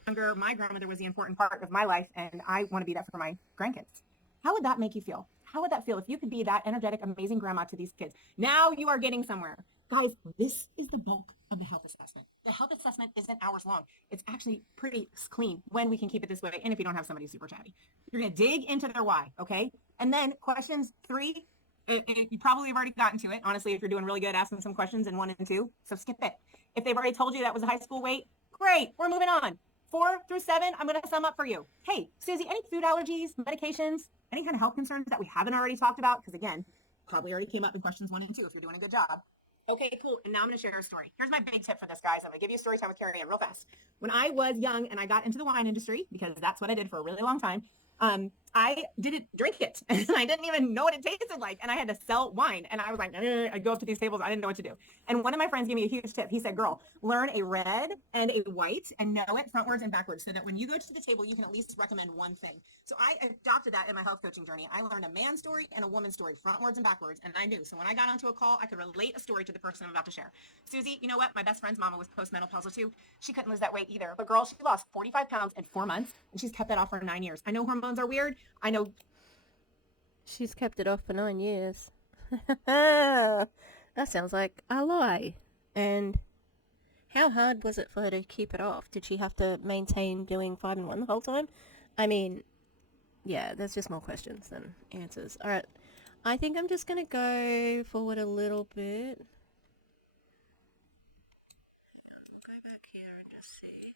younger, my grandmother was the important part of my life, and I want to be that for my grandkids. How would that make you feel? How would that feel if you could be that energetic, amazing grandma to these kids? Now you are getting somewhere. Guys, this is the bulk of the health assessment. The health assessment isn't hours long. It's actually pretty clean when we can keep it this way, and if you don't have somebody super chatty. You're going to dig into their why, okay? And then questions 3, you probably have already gotten to it. Honestly, if you're doing really good, ask them some questions in 1 and 2, so skip it. If they've already told you that was a high school weight, great, we're moving on. 4 through 7, I'm going to sum up for you. Hey, Susie, any food allergies, medications, any kind of health concerns that we haven't already talked about? Because again, probably already came up in questions 1 and 2 if you're doing a good job. Okay, cool. And now I'm going to share a story. Here's my big tip for this, guys. I'm going to give you a story time with Carrie Ann real fast. When I was young and I got into the wine industry, because that's what I did for a really long time, I didn't drink it. And I didn't even know what it tasted like. And I had to sell wine. And I was like, I'd go up to these tables. I didn't know what to do. And one of my friends gave me a huge tip. He said, girl, learn a red and a white and know it frontwards and backwards so that when you go to the table, you can at least recommend one thing. So I adopted that in my health coaching journey. I learned a man story and a woman story frontwards and backwards. And I knew. So when I got onto a call, I could relate a story to the person I'm about to share. Susie, you know what? My best friend's mama was postmenopausal too. She couldn't lose that weight either. But girl, she lost 45 pounds in 4 months and she's kept that off for 9 years. I know hormones are weird. I know. She's kept it off for 9 years. That sounds like a lie. And how hard was it for her to keep it off? Did she have to maintain doing 5 and 1 the whole time? I mean, yeah, there's just more questions than answers. All right, I think I'm just going to go forward a little bit. Hang on, we'll go back here and just see.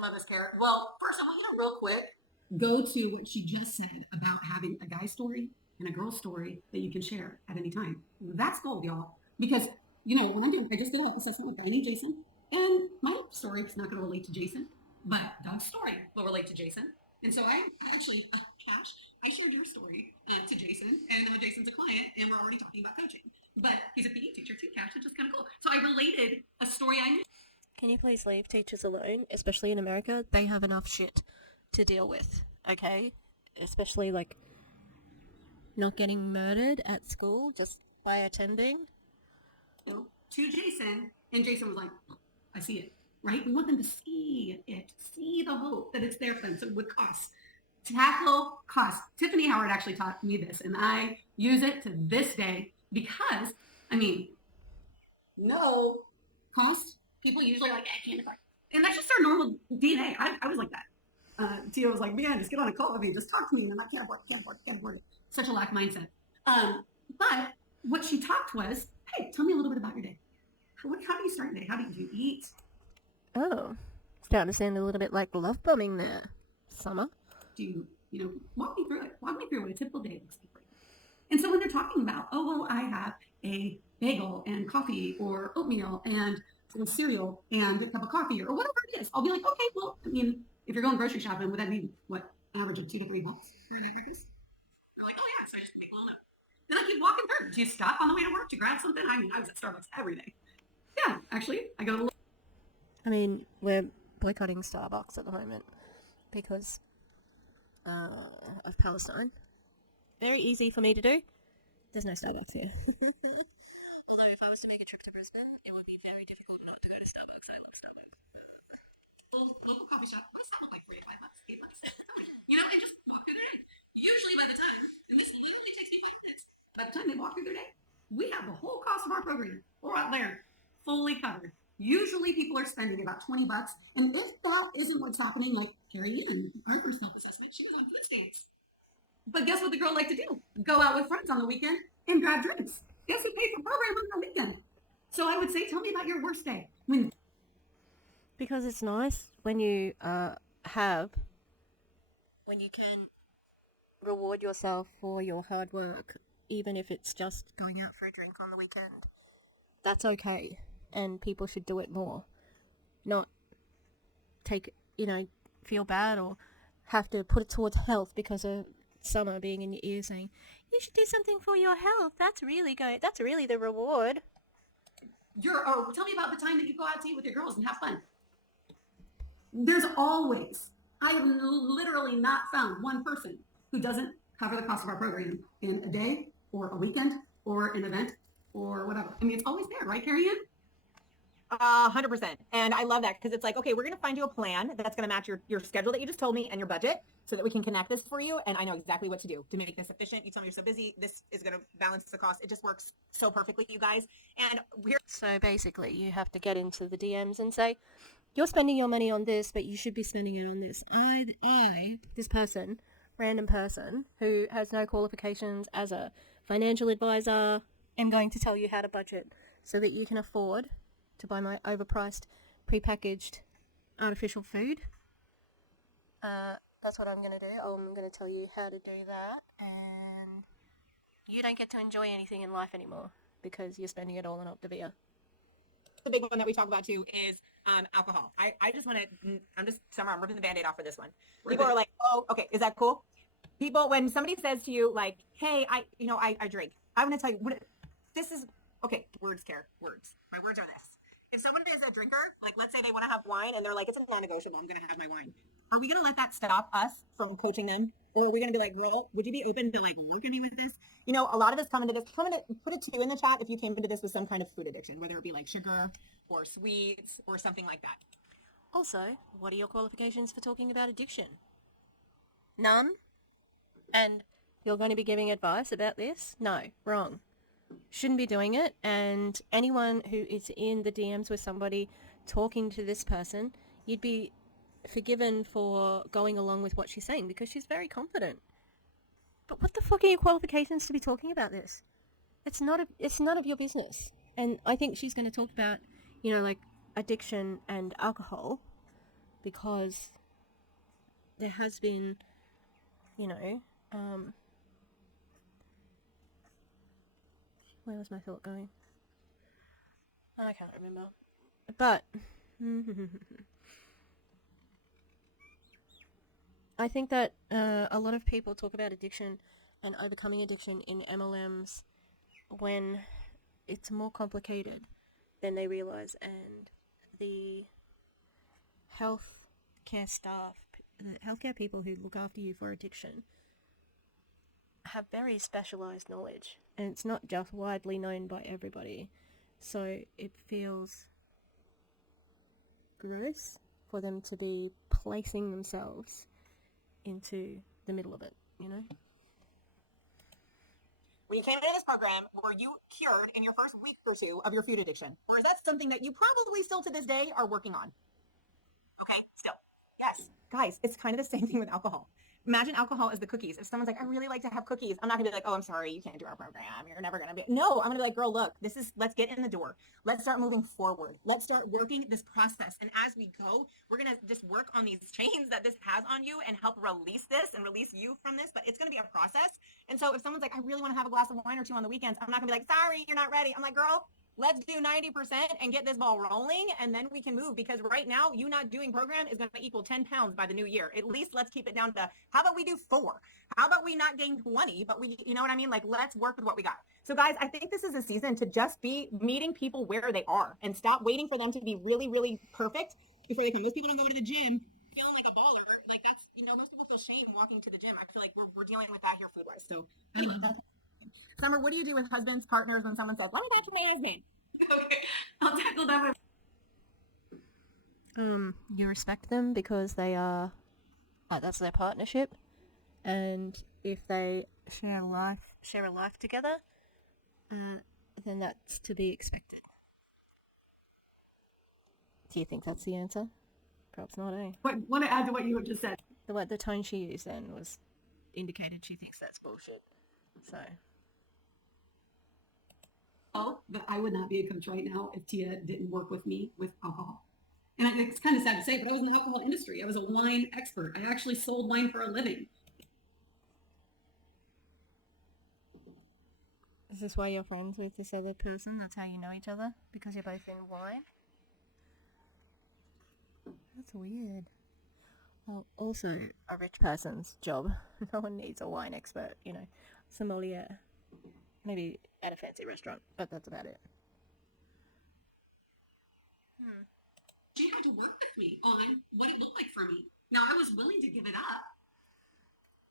Love this carrot. Well, first I want you to real quick go to what she just said about having a guy story and a girl story that you can share at any time. That's gold, y'all. Because, you know, when I just did an assessment with Danny, Jason, and my story is not going to relate to Jason, but Doug's story will relate to Jason. And so I actually, Cash, I shared your story to Jason, and now Jason's a client, and we're already talking about coaching. But he's a PE teacher too, Cash, which is kind of cool. So I related a story I knew. Can you please leave teachers alone, especially in America? They have enough shit to deal with, okay? Especially, like, not getting murdered at school just by attending. To Jason, and Jason was like, I see it, right? We want them to see it, see the hope that it's there for them. So it would cost. Tackle cost. Tiffany Howard actually taught me this, and I use it to this day because, I mean, no cost. People usually like, I can't afford it. And that's just our normal DNA. I was like that. Tia was like, man, just get on a call with me. Just talk to me. And I can't afford it. Such a lack mindset. But what she talked was, hey, tell me a little bit about your day. How do you start your day? How do you eat? Oh, starting to sound a little bit like love bombing there, Summer. Do you walk me through it. Walk me through what a typical day looks like for you. And so when they're talking about, oh, well, I have a bagel and coffee or oatmeal and some cereal and a cup of coffee or whatever it is, I'll be like, okay, well, I mean, if you're going grocery shopping, would that be what, average of $2 to $3? They're like, oh yeah, so I just pick one up. Then I keep walking through. Do you stop on the way to work to grab something? I mean, I was at Starbucks every day. Yeah, actually, I go to. I mean, we're boycotting Starbucks at the moment because of Palestine. Very easy for me to do. There's no Starbucks here. Although if I was to make a trip to Brisbane, it would be very difficult not to go to Starbucks. I love Starbucks. Local coffee shop. What does that look like for you? $5, $8? And just walk through their day. Usually by the time, and this literally takes me 5 minutes, by the time they walk through their day, we have the whole cost of our program. We're out there fully covered. Usually people are spending about $20. And if that isn't what's happening, like Carrie Ann, our first self-assessment, she was on food stamps. But guess what the girl liked to do? Go out with friends on the weekend and grab drinks. Guess who paid for program on the weekend? So I would say, tell me about your worst day. Because it's nice when you when you can reward yourself for your hard work, even if it's just going out for a drink on the weekend. That's okay, and people should do it more. Not feel bad or have to put it towards health because of Summer being in your ear saying, you should do something for your health. That's really the reward. Tell me about the time that you go out to eat with your girls and have fun. There's always, I have literally not found one person who doesn't cover the cost of our program in a day or a weekend or an event or whatever. I mean, it's always there, right, Carrie Ann? 100%. And I love that because it's like, okay, we're going to find you a plan that's going to match your schedule that you just told me and your budget so that we can connect this for you. And I know exactly what to do to make this efficient. You tell me you're so busy. This is going to balance the cost. It just works so perfectly, you guys. And So basically, you have to get into the DMs and say, you're spending your money on this, but you should be spending it on this. This person, random person, who has no qualifications as a financial advisor, am going to tell you how to budget so that you can afford to buy my overpriced, prepackaged, artificial food. That's what I'm going to do. I'm going to tell you how to do that, and you don't get to enjoy anything in life anymore because you're spending it all on Optavia. the big one that we talk about too is alcohol. I just want to, I'm ripping the Band-Aid off for this one. People are like, oh, okay, is that cool? People, when somebody says to you like, hey, I drink, I want to tell you, this is, okay, words care, words. My words are this. If someone is a drinker, like let's say they want to have wine and they're like, it's a non-negotiable, I'm going to have my wine. Are we going to let that stop us from coaching them? Or are we going to be like, girl, would you be open to like working me with this? You know, a lot of us put a 2 in the chat if you came into this with some kind of food addiction, whether it be like sugar or sweets or something like that. Also, what are your qualifications for talking about addiction? None? And you're going to be giving advice about this? No, wrong. Shouldn't be doing it. And anyone who is in the DMs with somebody talking to this person, you'd be forgiven for going along with what she's saying because she's very confident. But what the fuck are your qualifications to be talking about this? It's none of your business. And I think she's going to talk about, like addiction and alcohol because there has been, where was my thought going? I can't remember. But I think that a lot of people talk about addiction and overcoming addiction in MLMs when it's more complicated than they realize, and the healthcare staff, the healthcare people who look after you for addiction have very specialized knowledge, and it's not just widely known by everybody. So it feels gross for them to be placing themselves into the middle of it, When you came into this program, were you cured in your first week or two of your food addiction? Or is that something that you probably still to this day are working on? Okay, still. Yes. Guys, it's kind of the same thing with alcohol. Imagine alcohol as the cookies. If someone's like, I really like to have cookies, I'm not gonna be like, oh, I'm sorry, you can't do our program. You're never gonna be. No, I'm gonna be like, girl, look, let's get in the door. Let's start moving forward. Let's start working this process. And as we go, we're gonna just work on these chains that this has on you and help release this and release you from this. But it's gonna be a process. And so if someone's like, I really wanna have a glass of wine or two on the weekends, I'm not gonna be like, sorry, you're not ready. I'm like, girl, let's do 90% and get this ball rolling, and then we can move, because right now you not doing program is going to equal 10 pounds by the new year. At least let's keep it down to, how about we do 4? How about we not gain 20, but we, you know what I mean? Like, let's work with what we got. So guys, I think this is a season to just be meeting people where they are and stop waiting for them to be really, really perfect before they come. Most people don't go to the gym feeling like a baller. Like that's, most people feel shame walking to the gym. I feel like we're dealing with that here food wise. So I love that. Summer, what do you do with husbands, partners, when someone says, let me talk to my husband? Okay, I'll tackle that one. You respect them because they are, that's their partnership, and if they share a life together, then that's to be expected. Do you think that's the answer? Perhaps not, eh? But want to add to what you just said. The tone she used then was indicated she thinks that's bullshit. So That I would not be a coach right now if Tia didn't work with me with alcohol. And it's kind of sad to say, but I was in the alcohol industry. I was a wine expert. I actually sold wine for a living. is this why you're friends with this other person? That's how you know each other? Because you're both in wine? That's weird. Well, also a rich person's job. No one needs a wine expert, you know. Sommelier. Maybe at a fancy restaurant, but that's about it. She had to work with me on what it looked like for me. Now, I was willing to give it up,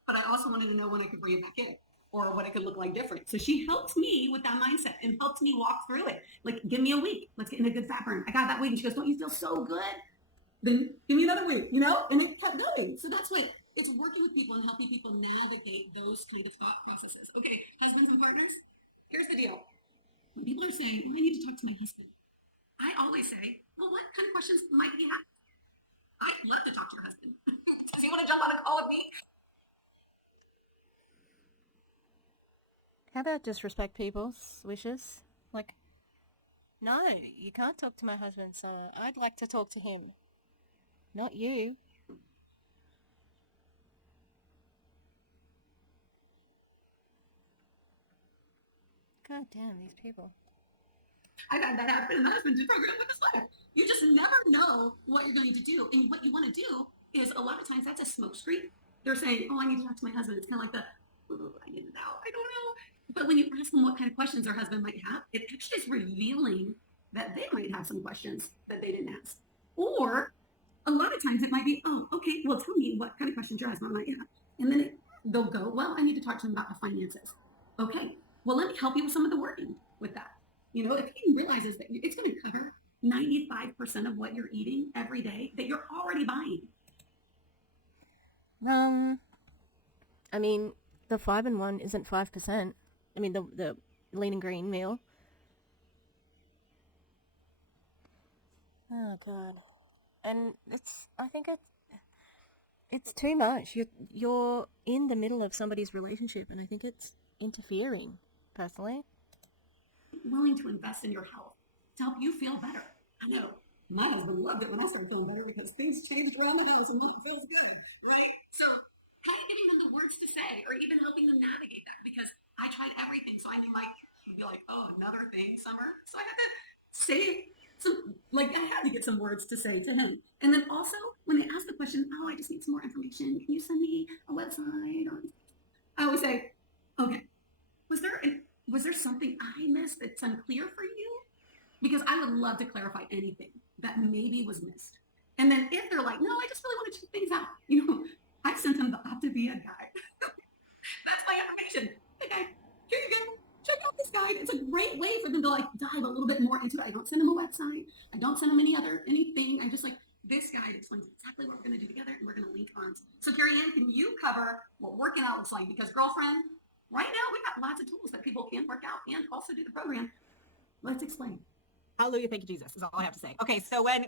but I also wanted to know when I could bring it back in or what it could look like different. So she helped me with that mindset and helped me walk through it. Like, give me a week. Let's get in a good fat burn. I got that week. And she goes, don't you feel so good? Then give me another week, you know? And it kept going. So that's what it's working with people and helping people navigate those kind of thought processes. Okay, husbands and partners, here's the deal. When people are saying, well, I need to talk to my husband, I always say, well, what kind of questions might he have? I'd love to talk to your husband. Does he want to jump on a call with me? How about just respect people's wishes? Like, no, you can't talk to my husband, so I'd like to talk to him. Not you. God damn, these people. I've had that happen in the husband's program with his wife. You just never know what you're going to do. And what you want to do is a lot of times that's a smoke screen. They're saying, oh, I need to talk to my husband. It's kind of like I need to know. I don't know. But when you ask them what kind of questions their husband might have, it actually is revealing that they might have some questions that they didn't ask. Or a lot of times it might be, oh, okay, well, tell me what kind of questions your husband might have. And then they'll go, well, I need to talk to him about the finances. Okay, well, let me help you with some of the wording with that. You know, if he realizes that it's going to cover 95% of what you're eating every day that you're already buying. I mean, the 5-in-1 isn't 5%. I mean, the lean and green meal. Oh God, and I think it's too much. You're in the middle of somebody's relationship, and I think it's interfering. Personally, willing to invest in your health to help you feel better. I know my husband loved it when I started feeling better because things changed around the house and mom feels good, right? So kind of giving them the words to say or even helping them navigate that because I tried everything. So I knew like, you'd be like, oh, another thing, Summer. So I had to say some, like I had to get some words to say to him. And then also when they ask the question, oh, I just need some more information. Can you send me a website? Or I always say, okay, was there something I missed that's unclear for you? Because I would love to clarify anything that maybe was missed. And then if they're like, no, I just really want to check things out. You know, I sent them the Optavia guide. That's my information. Okay, here you go. Check out this guide. It's a great way for them to like dive a little bit more into it. I don't send them a website. I don't send them anything. I'm just like, this guide explains exactly what we're going to do together and we're going to link arms. So Carrie Ann, can you cover what working out looks like? Because girlfriend, right now we've got lots of tools that people can work out and also do the program. Let's explain. Hallelujah, thank you, Jesus, is all I have to say. Okay, so when,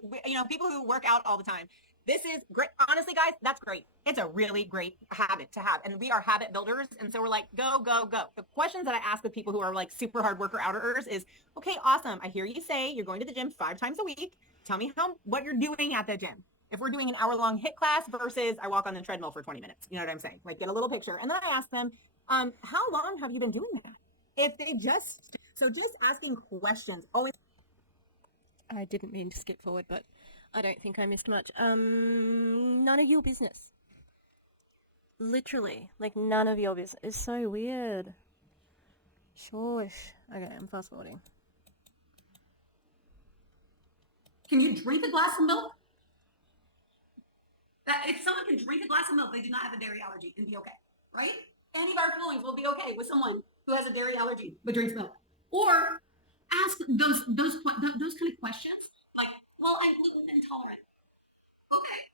people who work out all the time, this is great. Honestly, guys, that's great. It's a really great habit to have. And we are habit builders. And so we're like, go, go, go. The questions that I ask with people who are like super hard worker outers is, okay, awesome. I hear you say you're going to the gym 5 times a week. Tell me what you're doing at the gym. If we're doing an hour-long HIIT class versus I walk on the treadmill for 20 minutes. You know what I'm saying? Like get a little picture. And then I ask them, how long have you been doing that? If they just asking questions always. I didn't mean to skip forward, but I don't think I missed much. None of your business. Literally, like none of your business. It's so weird. Shush. Okay, I'm fast forwarding. Can you drink a glass of milk? If someone can drink a glass of milk, they do not have a dairy allergy and be okay, right? Any of our feelings will be okay with someone who has a dairy allergy but drinks milk. Or ask those kind of questions like, well, I'm gluten intolerant. Okay.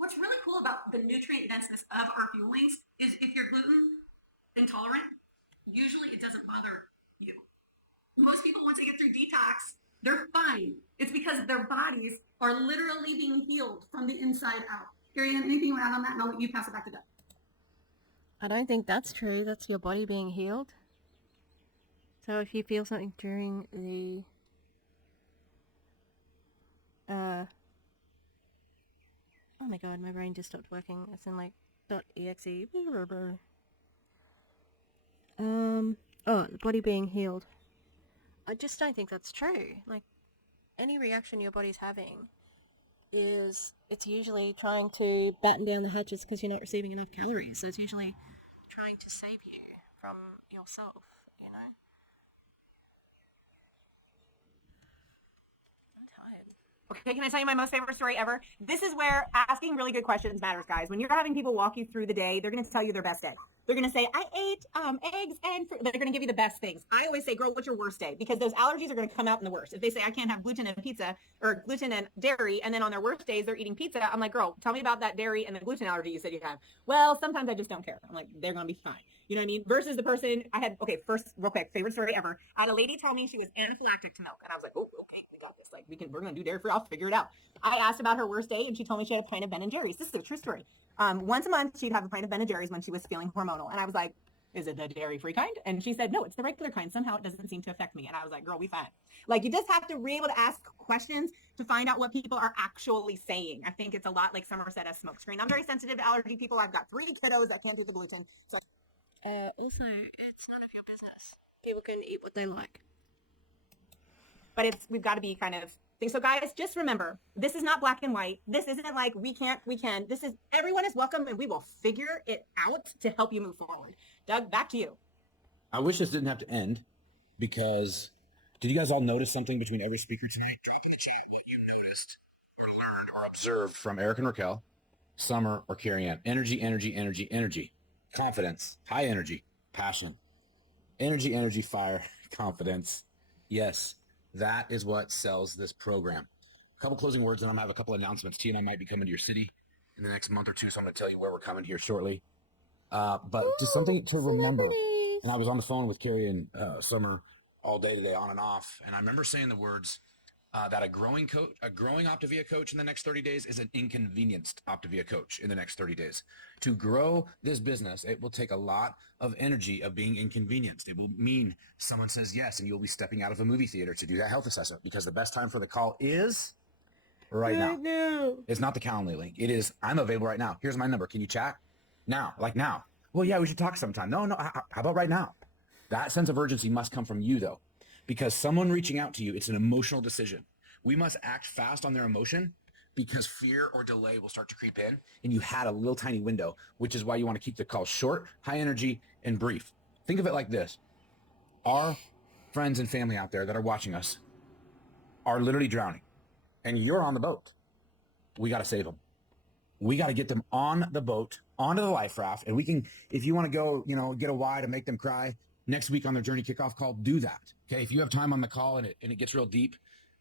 What's really cool about the nutrient denseness of our fuelings is if you're gluten intolerant, usually it doesn't bother you. Most people, once they get through detox, They're fine. It's because their bodies are literally being healed from the inside out. Carrie Ann, anything you want to add on that? And I'll let you pass it back to Doug. I don't think that's true. That's your body being healed. So if you feel something during the oh my god, my brain just stopped working. It's in like .exe. Oh, the body being healed. I just don't think that's true. Like, any reaction your body's having is, it's usually trying to batten down the hatches because you're not receiving enough calories. So it's usually trying to save you from yourself, you know? I'm tired. Okay, can I tell you my most favorite story ever? This is where asking really good questions matters, guys. When you're having people walk you through the day, they're going to tell you their best day. They're going to say, I ate eggs and fruit. They're going to give you the best things. I always say, girl, what's your worst day? Because those allergies are going to come out in the worst. If they say, I can't have gluten and pizza or gluten and dairy, and then on their worst days, they're eating pizza, I'm like, girl, tell me about that dairy and the gluten allergy you said you have. Well, sometimes I just don't care. I'm like, they're going to be fine. You know what I mean? Versus the person I had, okay, first, real quick, favorite story ever. I had a lady tell me she was anaphylactic to milk. And I was like, oh, okay, we got this. Like, we're going to do dairy free. I'll figure it out. I asked about her worst day, and she told me she had a pint of Ben and Jerry's. This is a true story. Once a month, she'd have a pint of Ben and Jerry's when she was feeling hormonal. And I was like, is it the dairy-free kind? And she said, no, it's the regular kind. Somehow it doesn't seem to affect me. And I was like, girl, we fine. Like, you just have to be able to ask questions to find out what people are actually saying. I think it's a lot like Summer said as smokescreen. I'm very sensitive to allergy people. I've got 3 kiddos that can't do the gluten. So Also, it's none of your business. People can eat what they like. but we've got to be kind of things. So guys, just remember, this is not black and white. This isn't like we can. This is everyone is welcome, and we will figure it out to help you move forward. Doug, back to you. I wish this didn't have to end, because did you guys all notice something between every speaker tonight? Drop in the chat what you noticed or learned or observed from Eric and Raquel, Summer, or Carrie Ann. Energy, energy, energy, energy. Confidence, high energy, passion. Energy, energy, fire, confidence. Yes, that is what sells this program. A couple closing words, and I'm going to have a couple announcements. T and I might be coming to your city in the next month or two, so I'm going to tell you where we're coming here shortly. But just something to remember. And I was on the phone with Carrie and Summer all day today, on and off. And I remember saying the words that a growing Optavia coach in the next 30 days is an inconvenienced Optavia coach in the next 30 days. To grow this business, it will take a lot of energy of being inconvenienced. It will mean someone says yes, and you'll be stepping out of a movie theater to do that health assessment, because the best time for the call is right now. No. It's not the Calendly link. It is, I'm available right now. Here's my number. Can you chat? Now, like now. Well, yeah, we should talk sometime. No, how about right now? That sense of urgency must come from you, though, because someone reaching out to you, it's an emotional decision. We must act fast on their emotion, because fear or delay will start to creep in, and you had a little tiny window, which is why you want to keep the call short, high energy, and brief. Think of it like this. Our friends and family out there that are watching us are literally drowning, and you're on the boat. We got to save them. We got to get them on the boat, onto the life raft, and we can, if you want to go, get a why to make them cry next week on their journey kickoff call, do that. Okay. If you have time on the call and it gets real deep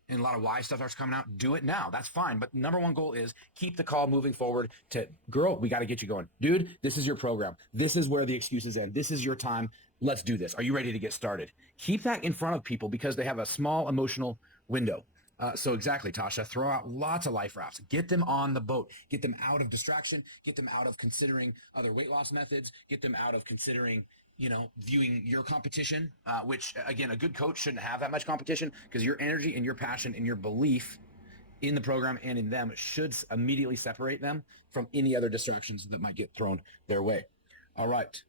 and a lot of why stuff starts coming out, do it now. That's fine. But number one goal is keep the call moving forward to, girl, we got to get you going. Dude, this is your program. This is where the excuses end. This is your time. Let's do this. Are you ready to get started? Keep that in front of people, because they have a small emotional window. So exactly, Tasha, throw out lots of life rafts. Get them on the boat. Get them out of distraction. Get them out of considering other weight loss methods. Get them out of considering, viewing your competition, which, again, a good coach shouldn't have that much competition, because your energy and your passion and your belief in the program and in them should immediately separate them from any other distractions that might get thrown their way. All right.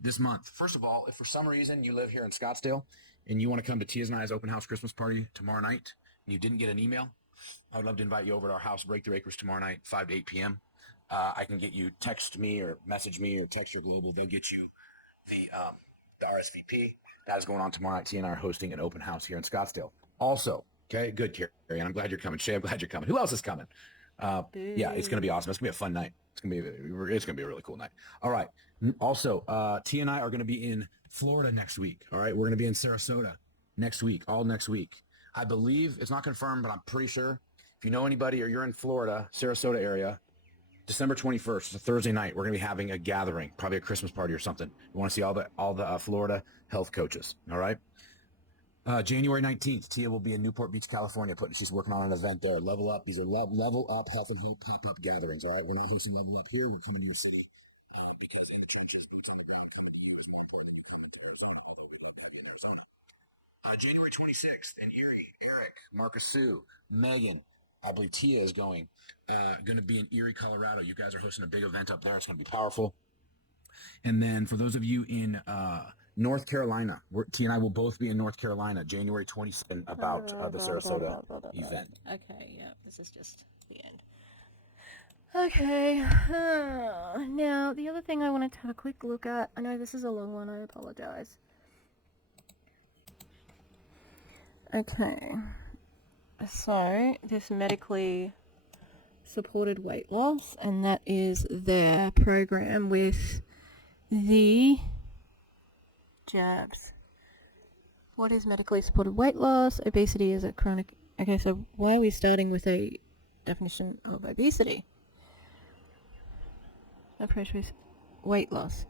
This month, first of all, if for some reason you live here in Scottsdale and you want to come to Tia's and I's open house Christmas party tomorrow night, and you didn't get an email, I would love to invite you over to our house, Break Through Acres, tomorrow night, 5 to 8 p.m. I can get you, text me or message me or text your Global. They'll get you the RSVP. That is going on tomorrow night. Tia and I are hosting an open house here in Scottsdale. Also, okay, good, Carrie, and I'm glad you're coming. Shay, I'm glad you're coming. Who else is coming? Yeah, it's going to be awesome. It's going to be a fun night. It's going to be a really cool night. All right. Also, Tia and I are going to be in Florida next week. All right. We're going to be in Sarasota next week, all next week. I believe, it's not confirmed, but I'm pretty sure, if you know anybody or you're in Florida, Sarasota area, December 21st, it's a Thursday night, we're going to be having a gathering, probably a Christmas party or something. We want to see all the Florida health coaches. All right. January 19th, Tia will be in Newport Beach, California. She's working on an event there. Level Up. These are level up health and hope pop-up gatherings. All right, we're not hosting Level Up here. We're coming in the city because in the trenches, boots on the wall, coming to you is more important than your commentary. So I'm going to level up here in Arizona. January 26th in Erie. Eric, Marcus Sue, Megan. I believe Tia is going to be in Erie, Colorado. You guys are hosting a big event up there. It's going to be powerful. And then for those of you in North Carolina, T and I will both be in North Carolina, January 22nd, about the Sarasota event. Okay, yeah, this is just the end. Okay, now the other thing I wanted to have a quick look at, I know this is a long one, I apologize. Okay, so this medically supported weight loss, and that is their program with the jabs. What is medically supported weight loss? Obesity is a chronic... Okay, so why are we starting with a definition of obesity? Approach with weight loss.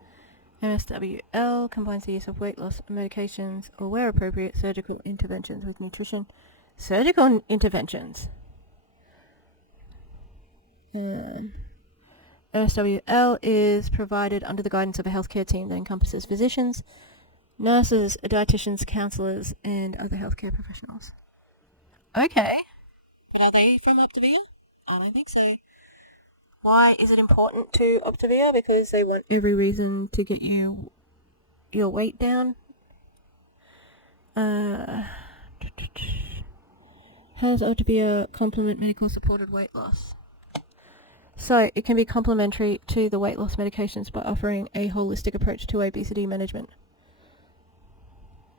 MSWL combines the use of weight loss medications or, where appropriate, surgical interventions with nutrition. Surgical interventions? MSWL is provided under the guidance of a healthcare team that encompasses physicians, nurses, dietitians, counselors, and other healthcare professionals. Okay. But are they from Optavia? I don't think so. Why is it important to Optavia? Because they want every reason to get you your weight down. Has Optavia complement medical supported weight loss? So it can be complementary to the weight loss medications by offering a holistic approach to obesity management.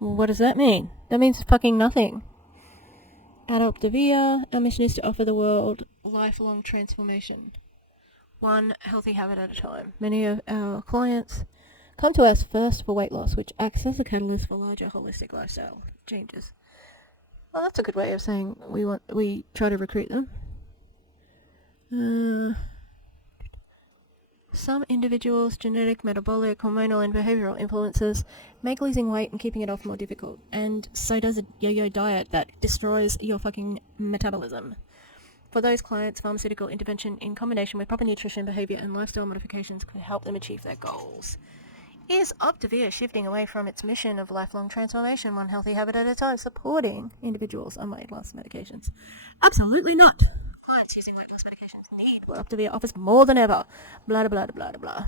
Well, what does that mean? That means fucking nothing. At Optavia, our mission is to offer the world lifelong transformation, one healthy habit at a time. Many of our clients come to us first for weight loss, which acts as a catalyst for larger holistic lifestyle changes. Well, that's a good way of saying we try to recruit them. Some individuals' genetic, metabolic, hormonal, and behavioral influences make losing weight and keeping it off more difficult, and so does a yo-yo diet that destroys your fucking metabolism. For those clients, pharmaceutical intervention in combination with proper nutrition, behavior, and lifestyle modifications could help them achieve their goals. Is Optavia shifting away from its mission of lifelong transformation, one healthy habit at a time, supporting individuals on weight loss medications? Absolutely not. Clients using weight loss medications need what Optavia offers more than ever. Blah, blah, blah, blah, blah.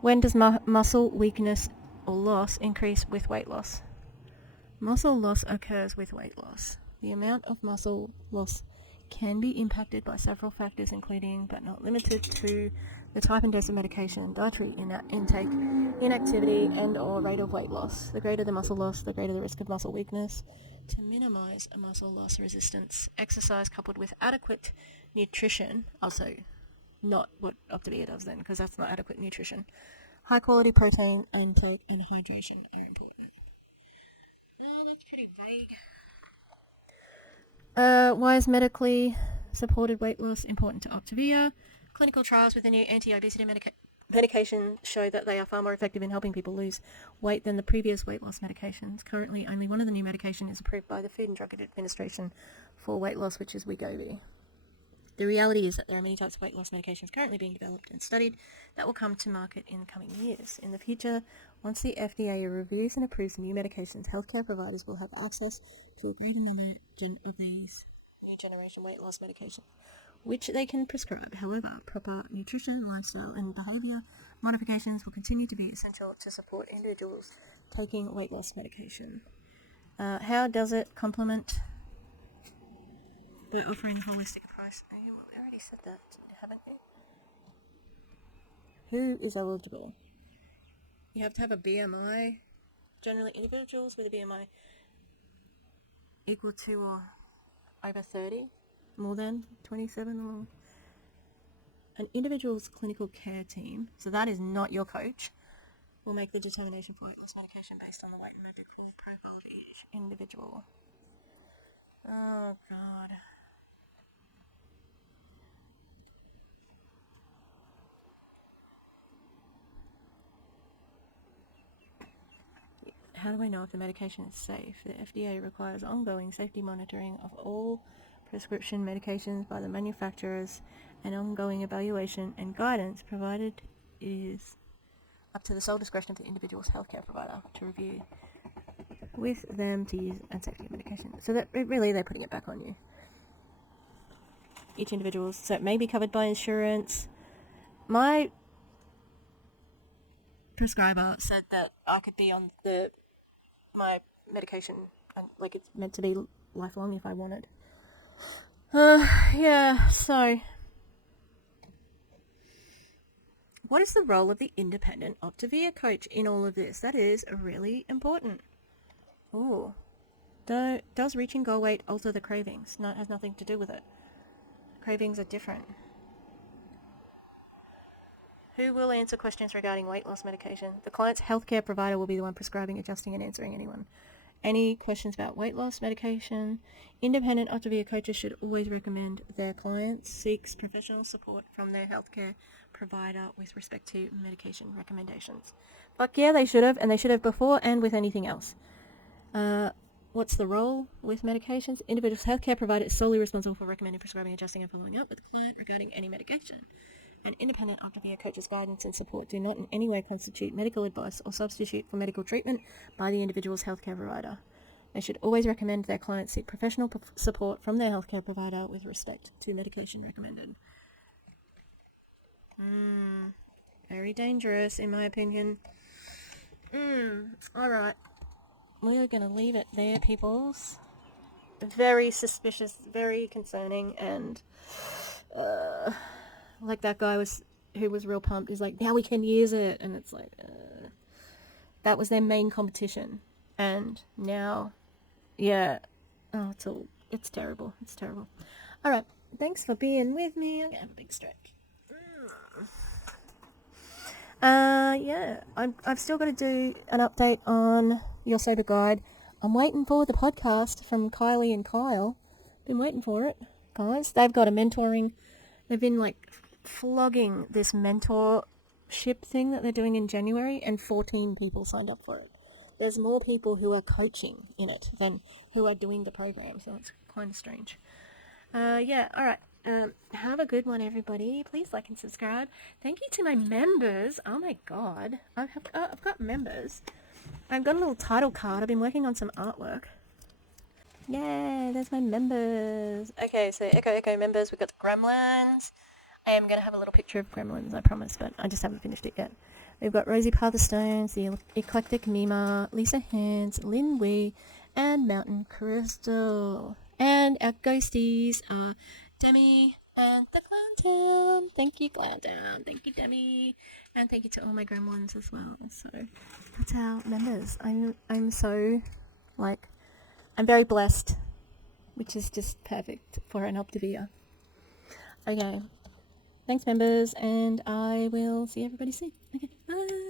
When does muscle weakness or loss increase with weight loss? Muscle loss occurs with weight loss. The amount of muscle loss can be impacted by several factors, including, but not limited to, the type and dose of medication, dietary intake, inactivity, and or rate of weight loss. The greater the muscle loss, the greater the risk of muscle weakness. To minimize a muscle loss resistance, exercise coupled with adequate nutrition, also not what Optavia does then, because that's not adequate nutrition. High quality protein intake and hydration are important. That's pretty vague. Why is medically supported weight loss important to Optavia? Clinical trials with the new anti-obesity medication show that they are far more effective in helping people lose weight than the previous weight loss medications. Currently, only one of the new medications is approved by the Food and Drug Administration for weight loss, which is Wegovy. The reality is that there are many types of weight loss medications currently being developed and studied that will come to market in the coming years. In the future, once the FDA reviews and approves new medications, healthcare providers will have access to a greater number of these new generation weight loss medications, which they can prescribe. However, proper nutrition, lifestyle, and behavior modifications will continue to be essential to support individuals taking weight loss medication. How does it complement? By offering a holistic approach. I already said that, haven't you? Who is eligible? You have to have a BMI. Generally, individuals with a BMI equal to or over 30, more than 27 or... An individual's clinical care team, so that is not your coach, will make the determination for weight loss medication based on the weight and medical profile of each individual. Oh, God. how do I know if the medication is safe? The FDA requires ongoing safety monitoring of all prescription medications by the manufacturers, and ongoing evaluation and guidance provided is up to the sole discretion of the individual's healthcare provider to review with them to use and safety of medication. So that really they're putting it back on you. Each individual's, so it may be covered by insurance. My prescriber said that I could be on my medication, and like it's meant to be lifelong if I wanted. Yeah, so what is the role of the independent Optavia coach in all of this? That is really important. Ooh. Does reaching goal weight alter the cravings? No, it has nothing to do with it. Cravings are different. Who will answer questions regarding weight loss medication? The client's healthcare provider will be the one prescribing, adjusting, and answering anyone. Any questions about weight loss medication? Independent Optavia coaches should always recommend their clients seeks professional support from their healthcare provider with respect to medication recommendations. Fuck yeah, they should have, and they should have before and with anything else. What's the role with medications? Individual's healthcare provider is solely responsible for recommending, prescribing, adjusting, and following up with the client regarding any medication. An independent Optavia coach's guidance and support do not in any way constitute medical advice or substitute for medical treatment by the individual's healthcare provider. They should always recommend their clients seek professional support from their healthcare provider with respect to medication recommended. Very dangerous, in my opinion. Alright. We're going to leave it there, peoples. Very suspicious, very concerning, and like that guy who was real pumped. He's like, now we can use it, and it's like, that was their main competition, and now, yeah, oh, it's terrible. It's terrible. All right, thanks for being with me. I'm gonna have a big stretch. Yeah, I've still got to do an update on Your Sober Guide. I'm waiting for the podcast from Kylie and Kyle. Been waiting for it, guys. They've got a mentoring. They've been like flogging this mentorship thing that they're doing in January, and 14 people signed up for it. There's more people who are coaching in it than who are doing the program, so it's kind of strange. Yeah, alright. Have a good one, everybody. Please like and subscribe. Thank you to my members. Oh my god. I've got members. I've got a little title card. I've been working on some artwork. Yeah, there's my members. Okay, so Echo members. We've got the Gremlins. I am going to have a little picture of Gremlins, I promise, but I just haven't finished it yet. We've got Rosie Partherstones, the Eclectic Mima, Lisa Hans, Lynn Wee, and Mountain Crystal. And our ghosties are Demi and the Clowntown. Thank you, Clowntown. Thank you, Demi. And thank you to all my Gremlins as well. So that's our members. I'm so, I'm very blessed, which is just perfect for an Optavia. Okay. Thanks, members, and I will see everybody soon. Okay, bye.